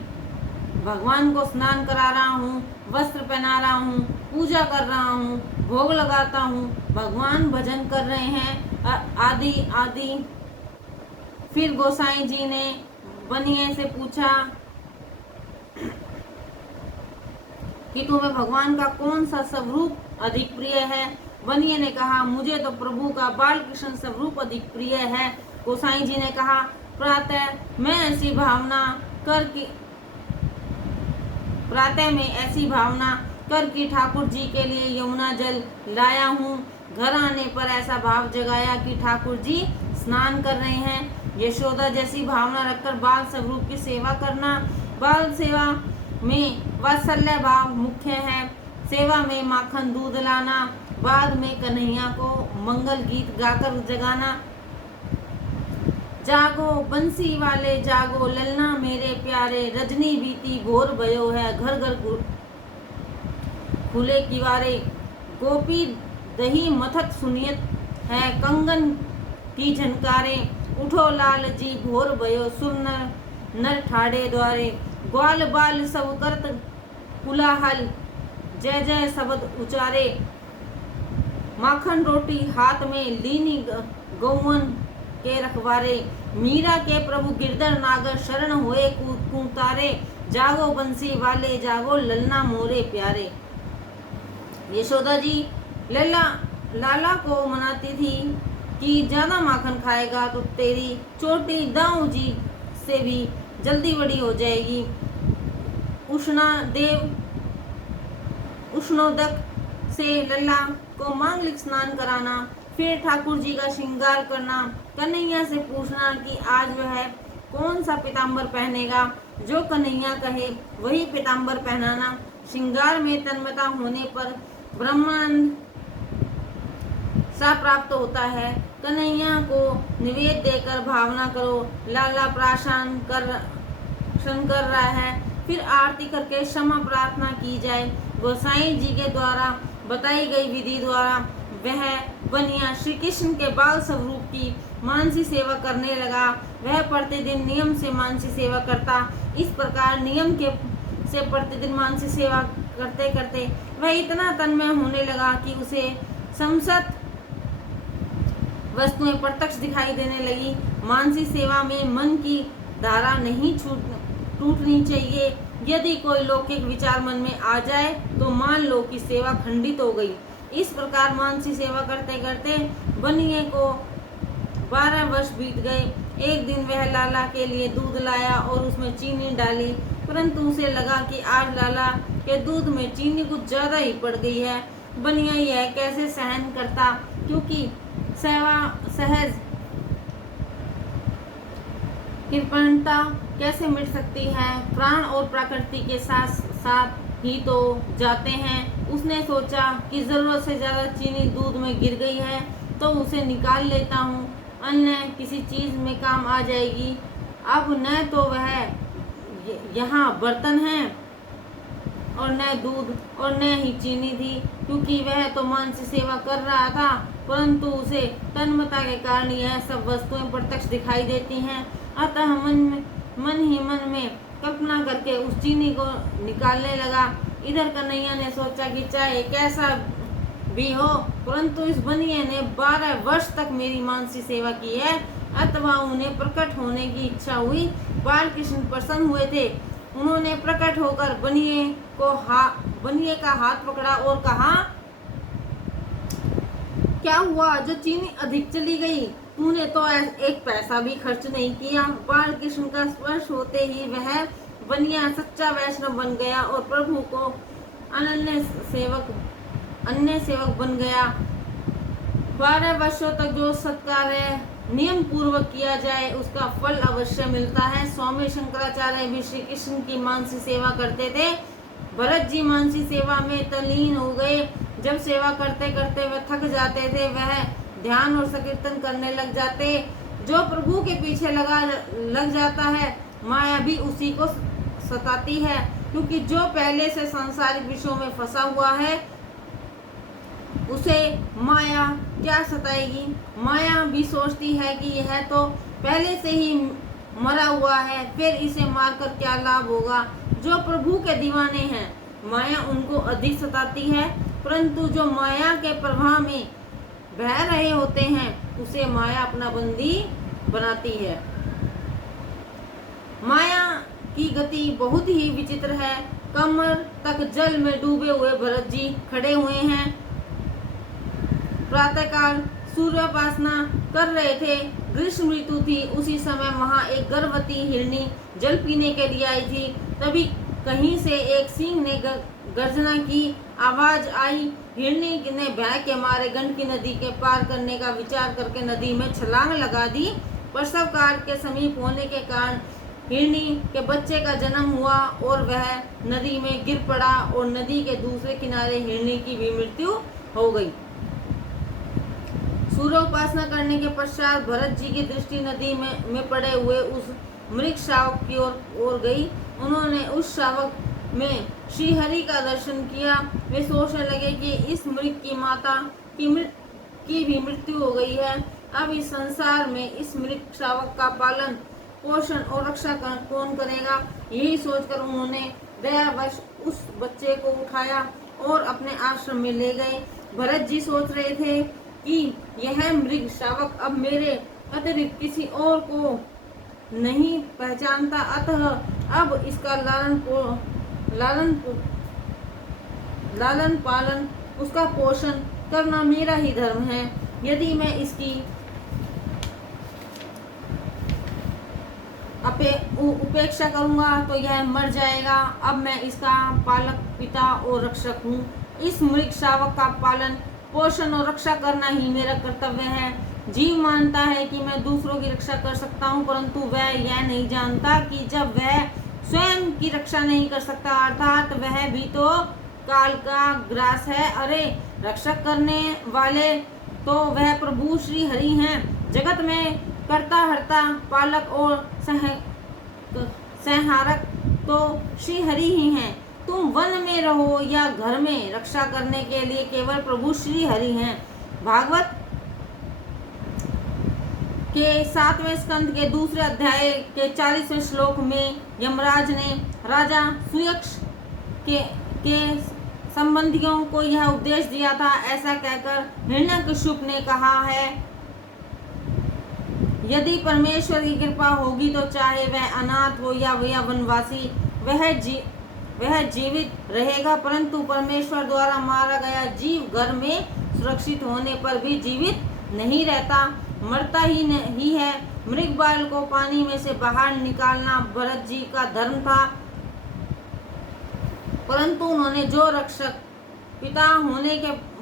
भगवान को स्नान करा रहा हूँ, वस्त्र पहना रहा हूँ, पूजा कर रहा हूँ, भोग लगाता हूँ, भगवान भजन कर रहे हैं आदि आदि। फिर गोसाई जी ने बनिए से पूछा कि तुम्हें भगवान का कौन सा स्वरूप अधिक प्रिय है। बनिए ने कहा, मुझे तो प्रभु का बाल कृष्ण स्वरूप अधिक प्रिय है। गोसाई जी ने कहा, प्रातः में ऐसी भावना कर कि ठाकुर जी के लिए यमुना जल लाया हूँ। घर आने पर ऐसा भाव जगाया कि ठाकुर जी स्नान कर रहे हैं। यशोदा जैसी भावना रखकर बाल स्वरूप की सेवा करना। बाल सेवा में वात्सल्य भाव मुख्य है। सेवा में माखन दूध लाना, बाद में कन्हैया को मंगल गीत गाकर जगाना। जागो बंसी वाले जागो, ललना मेरे प्यारे, रजनी बीती भोर भयो है, घर घर खुले किवारे। गोपी दही मथत सुनियत है, कंगन की झनकारे। उठो लाल जी भोर भयो, सुर नर ठाड़े द्वारे। ग्वाल बाल सब करत कुलाहल, जय जय शब्द उचारे। माखन रोटी हाथ में लीनी गौवन के रखवारे। मीरा के प्रभु गिरधर नागर, शरण हुए कुतारे। जागो बंसी वाले जागो, ललना मोरे प्यारे। यशोदा जी लाला को मनाती थी कि ज्यादा माखन खाएगा तो तेरी चोटी दाऊ जी से भी जल्दी बड़ी हो जाएगी। उष्णोदक से लल्ला को मांगलिक स्नान कराना, फिर ठाकुर जी का श्रृंगार करना। कन्हैया से पूछना कि आज वह कौन सा पीताम्बर पहनेगा, जो कन्हैया कहे वही पीताम्बर पहनाना। श्रृंगार में तन्मयता होने पर ब्रह्मांड सा प्राप्त होता है। कन्हैया को निवेद देकर भावना करो, लाला प्राशन कर रहा है। फिर आरती करके क्षमा प्रार्थना की जाए। गोसाई जी के द्वारा बताई गई विधि द्वारा वह बनिया श्री कृष्ण के बाल स्वरूप की मानसी सेवा करने लगा। वह प्रतिदिन नियम से मानसी सेवा करता। इस प्रकार नियम से प्रतिदिन मानसी सेवा करते करते वह इतना तन्मय होने लगा कि उसे समस्त वस्तुएं प्रत्यक्ष दिखाई देने लगी। मानसी सेवा में मन की धारा नहीं टूटनी चाहिए। यदि कोई लौकिक विचार मन में आ जाए तो मान लो कि सेवा खंडित हो गई। इस प्रकार मानसी सेवा करते करते बनिए को 12 वर्ष बीत गए। एक दिन वह लाला के लिए दूध लाया और उसमें चीनी डाली, परंतु उसे लगा कि आज लाला के दूध में चीनी कुछ ज्यादा ही पड़ गई है। बनिया यह कैसे सहन करता, क्योंकि सेवा सहज कृपणता कैसे मिट सकती है। प्राण और प्रकृति के साथ साथ ही तो जाते हैं। उसने सोचा कि जरूरत से ज्यादा चीनी दूध में गिर गई है तो उसे निकाल लेता हूँ, अन्य किसी चीज में काम आ जाएगी। अब न तो वह यहाँ बर्तन है और न दूध और न ही चीनी थी, क्योंकि वह तो मानसी सेवा कर रहा था, परंतु उसे तन्मयता के कारण यह सब वस्तुएं प्रत्यक्ष दिखाई देती हैं। अतः मन ही मन में कल्पना करके उस चीनी को निकालने लगा। इधर कन्हैया ने सोचा कि चाहे कैसा भी हो, परंतु इस बनिए ने 12 वर्ष तक मेरी मानसी सेवा की है, अथवा उन्हें प्रकट होने की इच्छा हुई। बाल कृष्ण प्रसन्न हुए थे। उन्होंने प्रकट होकर बनिए का हाथ पकड़ा और कहा, क्या हुआ जो चीनी अधिक चली गई? तूने तो एक पैसा भी खर्च नहीं किया। बाल कृष्ण का स्पर्श होते ही वह बनिया सच्चा वैष्णव बन गया और प्रभु को अन्य सेवक बन गया। 12 वर्षों तक जो सत्कार्य नियम पूर्वक किया जाए उसका फल अवश्य मिलता है। स्वामी शंकराचार्य भी श्री कृष्ण की मानसी सेवा करते थे। भरत जी मानसी सेवा में तल्लीन हो गए। जब सेवा करते करते वह थक जाते थे, वह ध्यान और संकीर्तन करने लग जाते। जो प्रभु के पीछे लग जाता है, माया भी उसी को सताती है, क्योंकि जो पहले से सांसारिक विषयों में फंसा हुआ है उसे माया क्या सताएगी। माया भी सोचती है कि यह तो पहले से ही मरा हुआ है, फिर इसे मारकर क्या लाभ होगा। जो प्रभु के दीवाने हैं, माया उनको अधिक सताती है, परंतु जो माया के प्रभाव में बह रहे होते हैं उसे माया अपना बंदी बनाती है। माया की गति बहुत ही विचित्र है। कमर तक जल में डूबे हुए भरत जी खड़े हुए हैं। प्रातःकाल सूर्योपासना कर रहे थे। ग्रीष्म ऋतु थी। उसी समय वहां एक गर्भवती हिरनी जल पीने के लिए आई थी। तभी कहीं से एक सिंह ने गर्जना की आवाज आई। हिरनी ने भय के मारे गंडकी नदी के पार करने का विचार करके नदी में छलांग लगा दी। प्रसव काल के समीप होने के कारण हिरनी के बच्चे का जन्म हुआ और वह नदी में गिर पड़ा और नदी के दूसरे किनारे हिरनी की भी मृत्यु हो गई। सूर्योपासना करने के पश्चात भरत जी की दृष्टि नदी में पड़े हुए उस मृग शावक की ओर गई। उन्होंने उस शावक में श्री हरि का दर्शन किया। वे सोचने लगे कि इस मृग की माता की भी मृत्यु हो गई है। अब इस संसार में इस मृग शावक का पालन पोषण और रक्षा कौन करेगा। यही सोचकर उन्होंने दयावश उस बच्चे को उठाया और अपने आश्रम में ले गए। भरत जी सोच रहे थे कि यह मृग शावक अब मेरे अतिरिक्त किसी और को नहीं पहचानता, अतः अब इसका लालन पालन उसका पोषण करना मेरा ही धर्म है। यदि मैं इसकी उपेक्षा करूंगा तो यह मर जाएगा। अब मैं इसका पालक पिता और रक्षक हूँ। इस मृग शावक का पालन पोषण और रक्षा करना ही मेरा कर्तव्य है। जीव मानता है कि मैं दूसरों की रक्षा कर सकता हूँ, परंतु वह यह नहीं जानता कि जब वह स्वयं की रक्षा नहीं कर सकता, अर्थात वह भी तो काल का ग्रास है। अरे रक्षक करने वाले तो वह प्रभु श्री हरि हैं। जगत में कर्ता हर्ता पालक और संहारक तो श्री हरि ही हैं। तुम वन में रहो या घर में, रक्षा करने के लिए केवल प्रभु श्री हरि हैं। भागवत के 7वें स्कंद के दूसरे अध्याय के 40वें श्लोक में यमराज ने राजा सुयक्ष के संबंधियों को यह उपदेश दिया था। ऐसा कहकर हिरण्यकशिप ने कहा है, यदि परमेश्वर की कृपा होगी तो चाहे वह अनाथ हो या वनवासी, वह जीवित रहेगा। परंतु परमेश्वर द्वारा मारा गया जीव घर में सुरक्षित होने पर भी जीवित नहीं रहता, मरता ही है। मृगबाल को पानी में से बाहर निकालना भरत जी का धर्म था, परंतु उन्होंने जो रक्षक पिता होने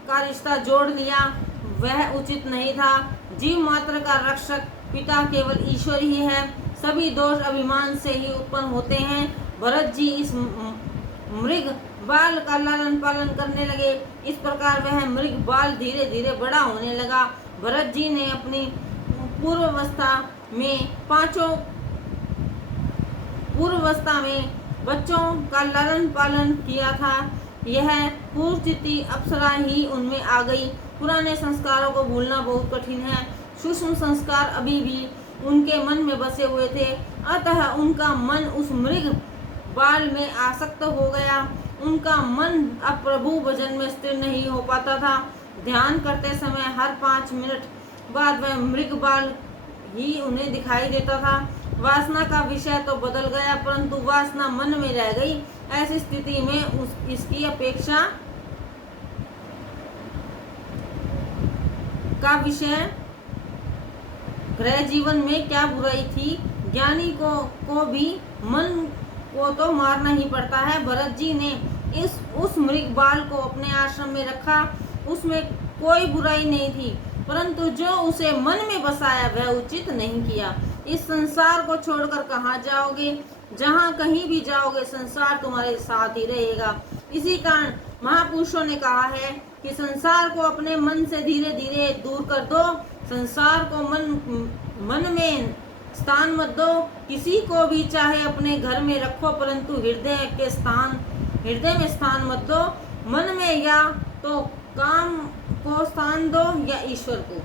का रिश्ता जोड़ लिया वह उचित नहीं था। जीव मात्र का रक्षक पिता केवल ईश्वर ही है। सभी दोष अभिमान से ही उत्पन्न होते हैं। भरत जी इस मृग बाल का लालन पालन करने लगे। इस प्रकार वह मृग बाल धीरे धीरे बड़ा होने लगा। भरत जी ने अपनी पूर्वावस्था में बच्चों का लालन पालन किया था। यह पूर्वतिथि अप्सरा ही उनमें आ गई। पुराने संस्कारों को भूलना बहुत कठिन है। सूक्ष्म संस्कार अभी भी उनके मन में बसे हुए थे, अतः उनका मन उस मृग बाल में आसक्त हो गया। उनका मन अब प्रभु भजन में स्थिर नहीं हो पाता था। ध्यान करते समय हर 5 मिनट बाद वह मृग बाल ही उन्हें दिखाई देता था। वासना का विषय तो बदल गया, परंतु वासना मन में रह गई। ऐसी स्थिति में इसकी अपेक्षा का विषय गृह जीवन में क्या बुराई थी। ज्ञानी को भी मन को तो मारना ही पड़ता है। भरत जी ने उस मृग बाल को अपने आश्रम में रखा, उसमें कोई बुराई नहीं थी, परंतु जो उसे मन में बसाया वह उचित नहीं किया। इस संसार को छोड़कर कहाँ जाओगे? जहाँ कहीं भी जाओगे संसार तुम्हारे साथ ही रहेगा। इसी कारण महापुरुषों ने कहा है कि संसार को अपने मन से धीरे धीरे दूर कर दो। संसार को मन में स्थान मत दो। किसी को भी चाहे अपने घर में रखो, परंतु हृदय में स्थान मत दो। मन में या तो काम को स्थान दो या ईश्वर को।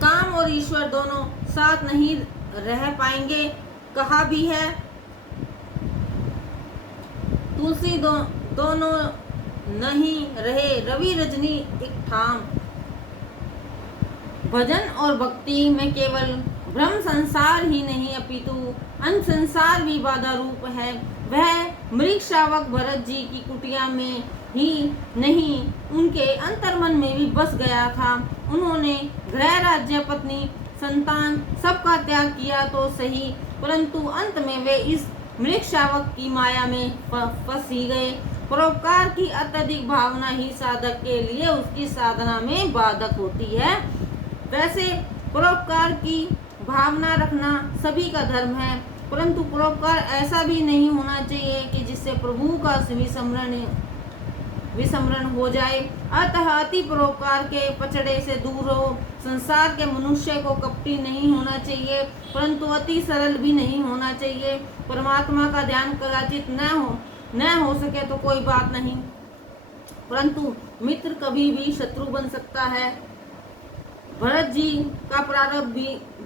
काम और ईश्वर दोनों साथ नहीं रह पाएंगे। कहा भी है, तुलसी दोनों नहीं रहे, रवि रजनी एक ठाम। भजन और भक्ति में केवल ब्रह्म संसार ही नहीं अपितु अन्य संसार भी बाधा रूप है। वह मृग शावक भरत जी की कुटिया में ही नहीं, उनके अंतर्मन में भी बस गया था। उन्होंने गृह राज्य पत्नी संतान सबका त्याग किया तो सही, परंतु अंत में वे इस मृग शावक की माया में फंस ही गए। परोपकार की अत्यधिक भावना ही साधक के लिए उसकी साधना में बाधक होती है। वैसे परोपकार की भावना रखना सभी का धर्म है, परंतु परोपकार ऐसा भी नहीं होना चाहिए कि जिससे प्रभु का विस्मरण हो जाए। अतः अति परोपकार के पचड़े से दूर हो। संसार के मनुष्य को कपटी नहीं होना चाहिए, परंतु अति सरल भी नहीं होना चाहिए। परमात्मा का ध्यान कदाचित न हो सके तो कोई बात नहीं, परंतु मित्र कभी भी शत्रु बन सकता है। भरत जी का प्रारब्ध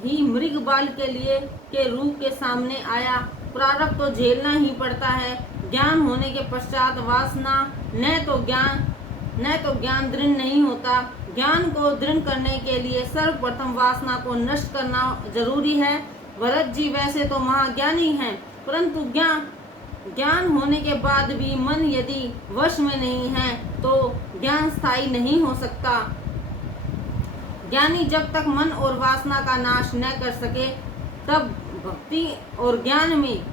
भी मृग बाल के रूप के सामने आया। प्रारब्ध तो झेलना ही पड़ता है। ज्ञान होने के पश्चात वासना न तो ज्ञान दृढ़ नहीं होता। ज्ञान को दृढ़ करने के लिए सर्वप्रथम वासना को नष्ट करना जरूरी है। भरत जी वैसे तो महाज्ञानी हैं, परंतु ज्ञान होने के बाद भी मन यदि वश में नहीं है तो ज्ञान स्थायी नहीं हो सकता। ज्ञानी जब तक मन और वासना का नाश न कर सके तब भक्ति और ज्ञान में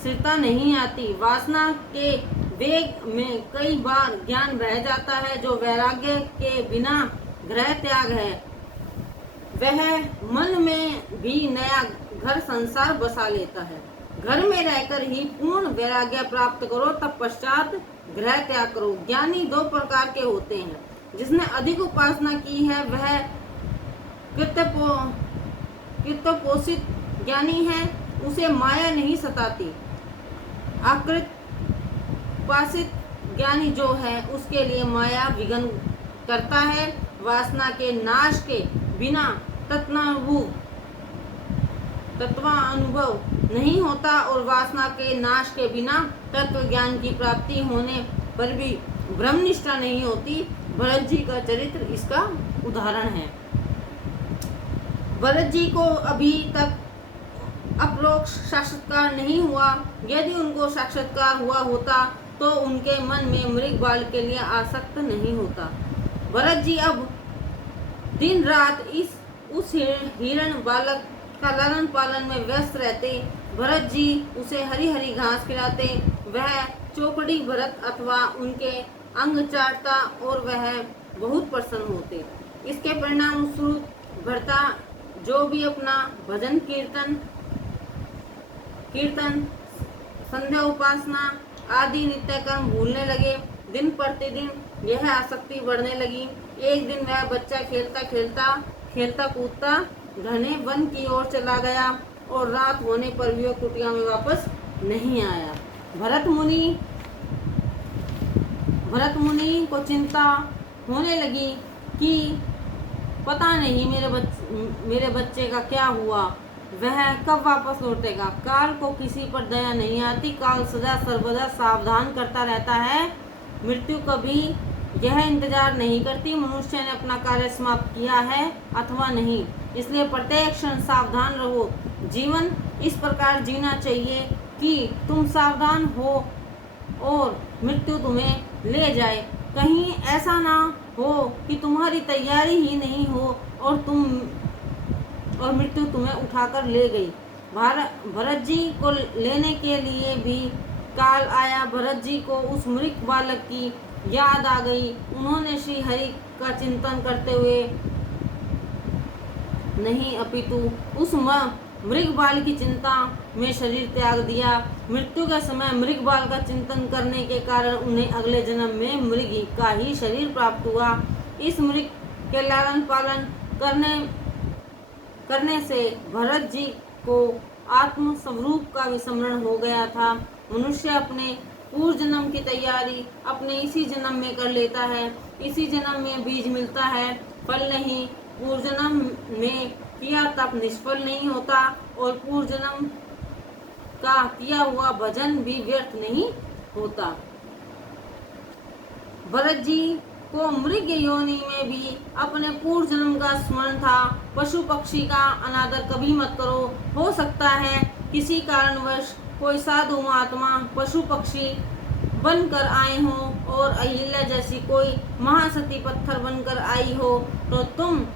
स्थिरता नहीं आती। वासना के वेग में कई बार ज्ञान बह जाता है, जो वैराग्य के बिना गृह त्याग है। वह मन में भी नया घर संसार बसा लेता है। घर में रहकर ही पूर्ण वैराग्य प्राप्त करो, तब पश्चात गृह त्याग करो। ज्ञानी 2 प्रकार के होते हैं। जिसने अधिक उपासना की है वह कृतपोषित ज्ञानी है, उसे माया नहीं सताती। अकृतपोषित ज्ञानी जो है उसके लिए माया विघ्न करता है। वासना के नाश के बिना तत्वानुभव नहीं होता और वासना के नाश के बिना तत्व ज्ञान की प्राप्ति होने पर भी ब्रह्मनिष्ठा नहीं होती। भरत जी का चरित्र इसका उदाहरण है। भरत जी को अभी तक अपरोक्ष साक्षात्कार नहीं हुआ। यदि उनको साक्षात्कार हुआ होता तो उनके मन में मृग बाल के लिए आसक्त नहीं होता। भरत जी अब दिन रात उस हिरण बालक का लालन पालन में व्यस्त रहते। भरत जी उसे हरी हरी घास खिलाते, वह चौकड़ी भरत अथवा उनके अंग चाटता और वह बहुत प्रसन्न होते। इसके परिणाम स्वरूप भरता जो भी अपना भजन कीर्तन संध्या उपासना आदि नित्य कर्म भूलने लगे। दिन प्रतिदिन यह आसक्ति बढ़ने लगी। एक दिन वह बच्चा खेलता कूदता घने वन की ओर चला गया और रात होने पर भी वह कुटिया में वापस नहीं आया। भरत मुनि को चिंता होने लगी कि पता नहीं मेरे बच्चे का क्या हुआ, वह कब वापस लौटेगा। काल को किसी पर दया नहीं आती। काल सदा सर्वदा सावधान करता रहता है। मृत्यु कभी यह इंतजार नहीं करती मनुष्य ने अपना कार्य समाप्त किया है अथवा नहीं। इसलिए प्रत्येक क्षण सावधान रहो। जीवन इस प्रकार जीना चाहिए कि तुम सावधान हो और मृत्यु तुम्हें ले जाए। कहीं ऐसा ना हो कि तुम्हारी तैयारी ही नहीं हो और मृत्यु तुम्हें उठाकर ले गई। भरत जी को लेने के लिए भी काल आया। भरत जी को उस मृग बालक की याद आ गई। उन्होंने श्री हरि का चिंतन करते हुए नहीं अपितु उस मृग बाल की चिंता में शरीर त्याग दिया। मृत्यु के समय मृग बाल का चिंतन करने के कारण उन्हें अगले जन्म में मृग का ही शरीर प्राप्त हुआ। इस मृग के लालन पालन करने से भरत जी को आत्म स्वरूप का विस्मरण हो गया था। मनुष्य अपने पूर्व जन्म की तैयारी अपने इसी जन्म में कर लेता है। इसी जन्म में बीज मिलता है, फल नहीं। पूर्व जन्म में किया तप निष्फल नहीं होता और पूर्व जन्म का किया हुआ भजन भी व्यर्थ नहीं होता। भरत जी को मृग योनि में भी अपने पूर्व जन्म का स्मरण था। पशु पक्षी का अनादर कभी मत करो। हो सकता है किसी कारणवश कोई साधु महात्मा पशु पक्षी बनकर आए हो और अहिल्या जैसी कोई महासती पत्थर बनकर आई हो, तो तुम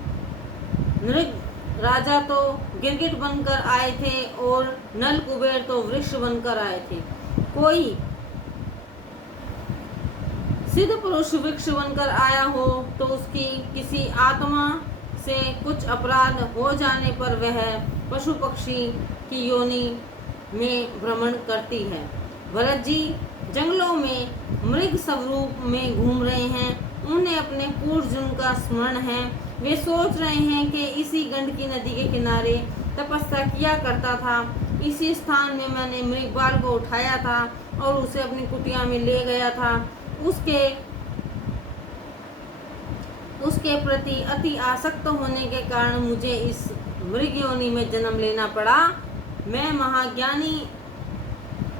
नृग राजा तो गिरगिट बनकर आए थे और नल कुबेर तो वृक्ष बनकर आए थे। कोई सिद्ध पुरुष वृक्ष बनकर आया हो तो उसकी किसी आत्मा से कुछ अपराध हो जाने पर वह पशु पक्षी की योनि में भ्रमण करती है। भरत जी जंगलों में मृग स्वरूप में घूम रहे हैं। उन्हें अपने पूर्व जन्म का स्मरण है। वे सोच रहे हैं कि इसी गंडकी नदी के किनारे तपस्या किया करता था। इसी स्थान में मैंने मृग बाल को उठाया था और उसे अपनी कुटिया में ले गया था। उसके प्रति अति आसक्त होने के कारण मुझे इस मृग योनि में जन्म लेना पड़ा। मैं महाज्ञानी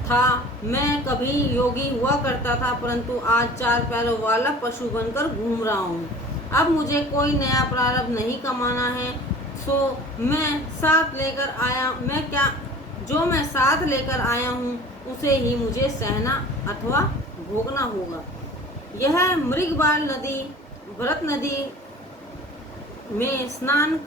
था, मैं कभी योगी हुआ करता था, परंतु आज 4 पैरों वाला पशु बनकर घूम रहा हूँ। अब मुझे कोई नया प्रारब्ध नहीं कमाना है। सो मैं साथ लेकर आया हूँ उसे ही मुझे सहना अथवा भोगना होगा। यह मृगबाल नदी भरत नदी में स्नान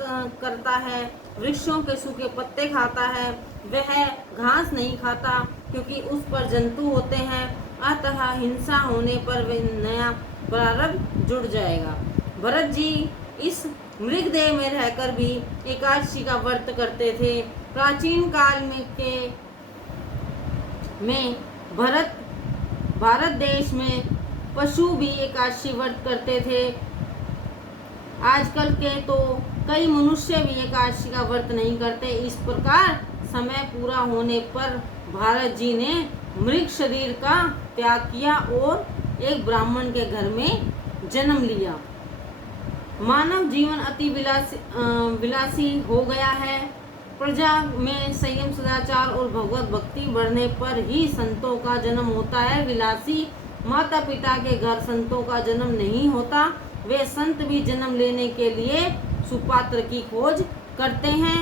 करता है, वृक्षों के सूखे पत्ते खाता है। वह घास नहीं खाता क्योंकि उस पर जंतु होते हैं, अतः हिंसा होने पर वह नया प्रारब्ध जुड़ जाएगा। भरत जी इस मृगदेह में रहकर भी एकादशी का व्रत करते थे। प्राचीन काल में भारत देश में पशु भी एकादशी व्रत करते थे। आजकल के तो कई मनुष्य भी एकादशी का व्रत नहीं करते। इस प्रकार समय पूरा होने पर भारत जी ने मृग शरीर का त्याग किया और एक ब्राह्मण के घर में जन्म लिया। मानव जीवन अति विलासी हो गया है। प्रजा में संयम, सदाचार और भगवत भक्ति बढ़ने पर ही संतों का जन्म होता है। विलासी माता पिता के घर संतों का जन्म नहीं होता। वे संत भी जन्म लेने के लिए सुपात्र की खोज करते हैं।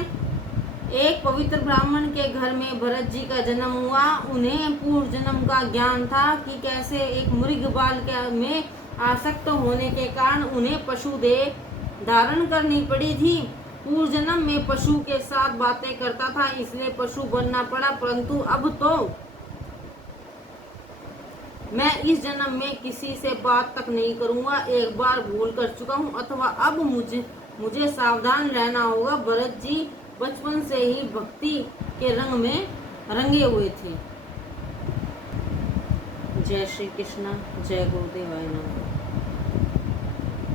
एक पवित्र ब्राह्मण के घर में भरत जी का जन्म हुआ। उन्हें पूर्व जन्म का ज्ञान था कि कैसे एक मृग बाल में आसक्त होने के कारण उन्हें पशु देह धारण करनी पड़ी थी। पूर्व जन्म में पशु के साथ बातें करता था, इसलिए पशु बनना पड़ा, परंतु अब तो मैं इस जन्म में किसी से बात तक नहीं करूंगा। एक बार भूल कर चुका हूँ, अथवा अब मुझे सावधान रहना होगा। भरत जी बचपन से ही भक्ति के रंग में रंगे हुए थे। जय श्री कृष्ण, जय गुरुदेव।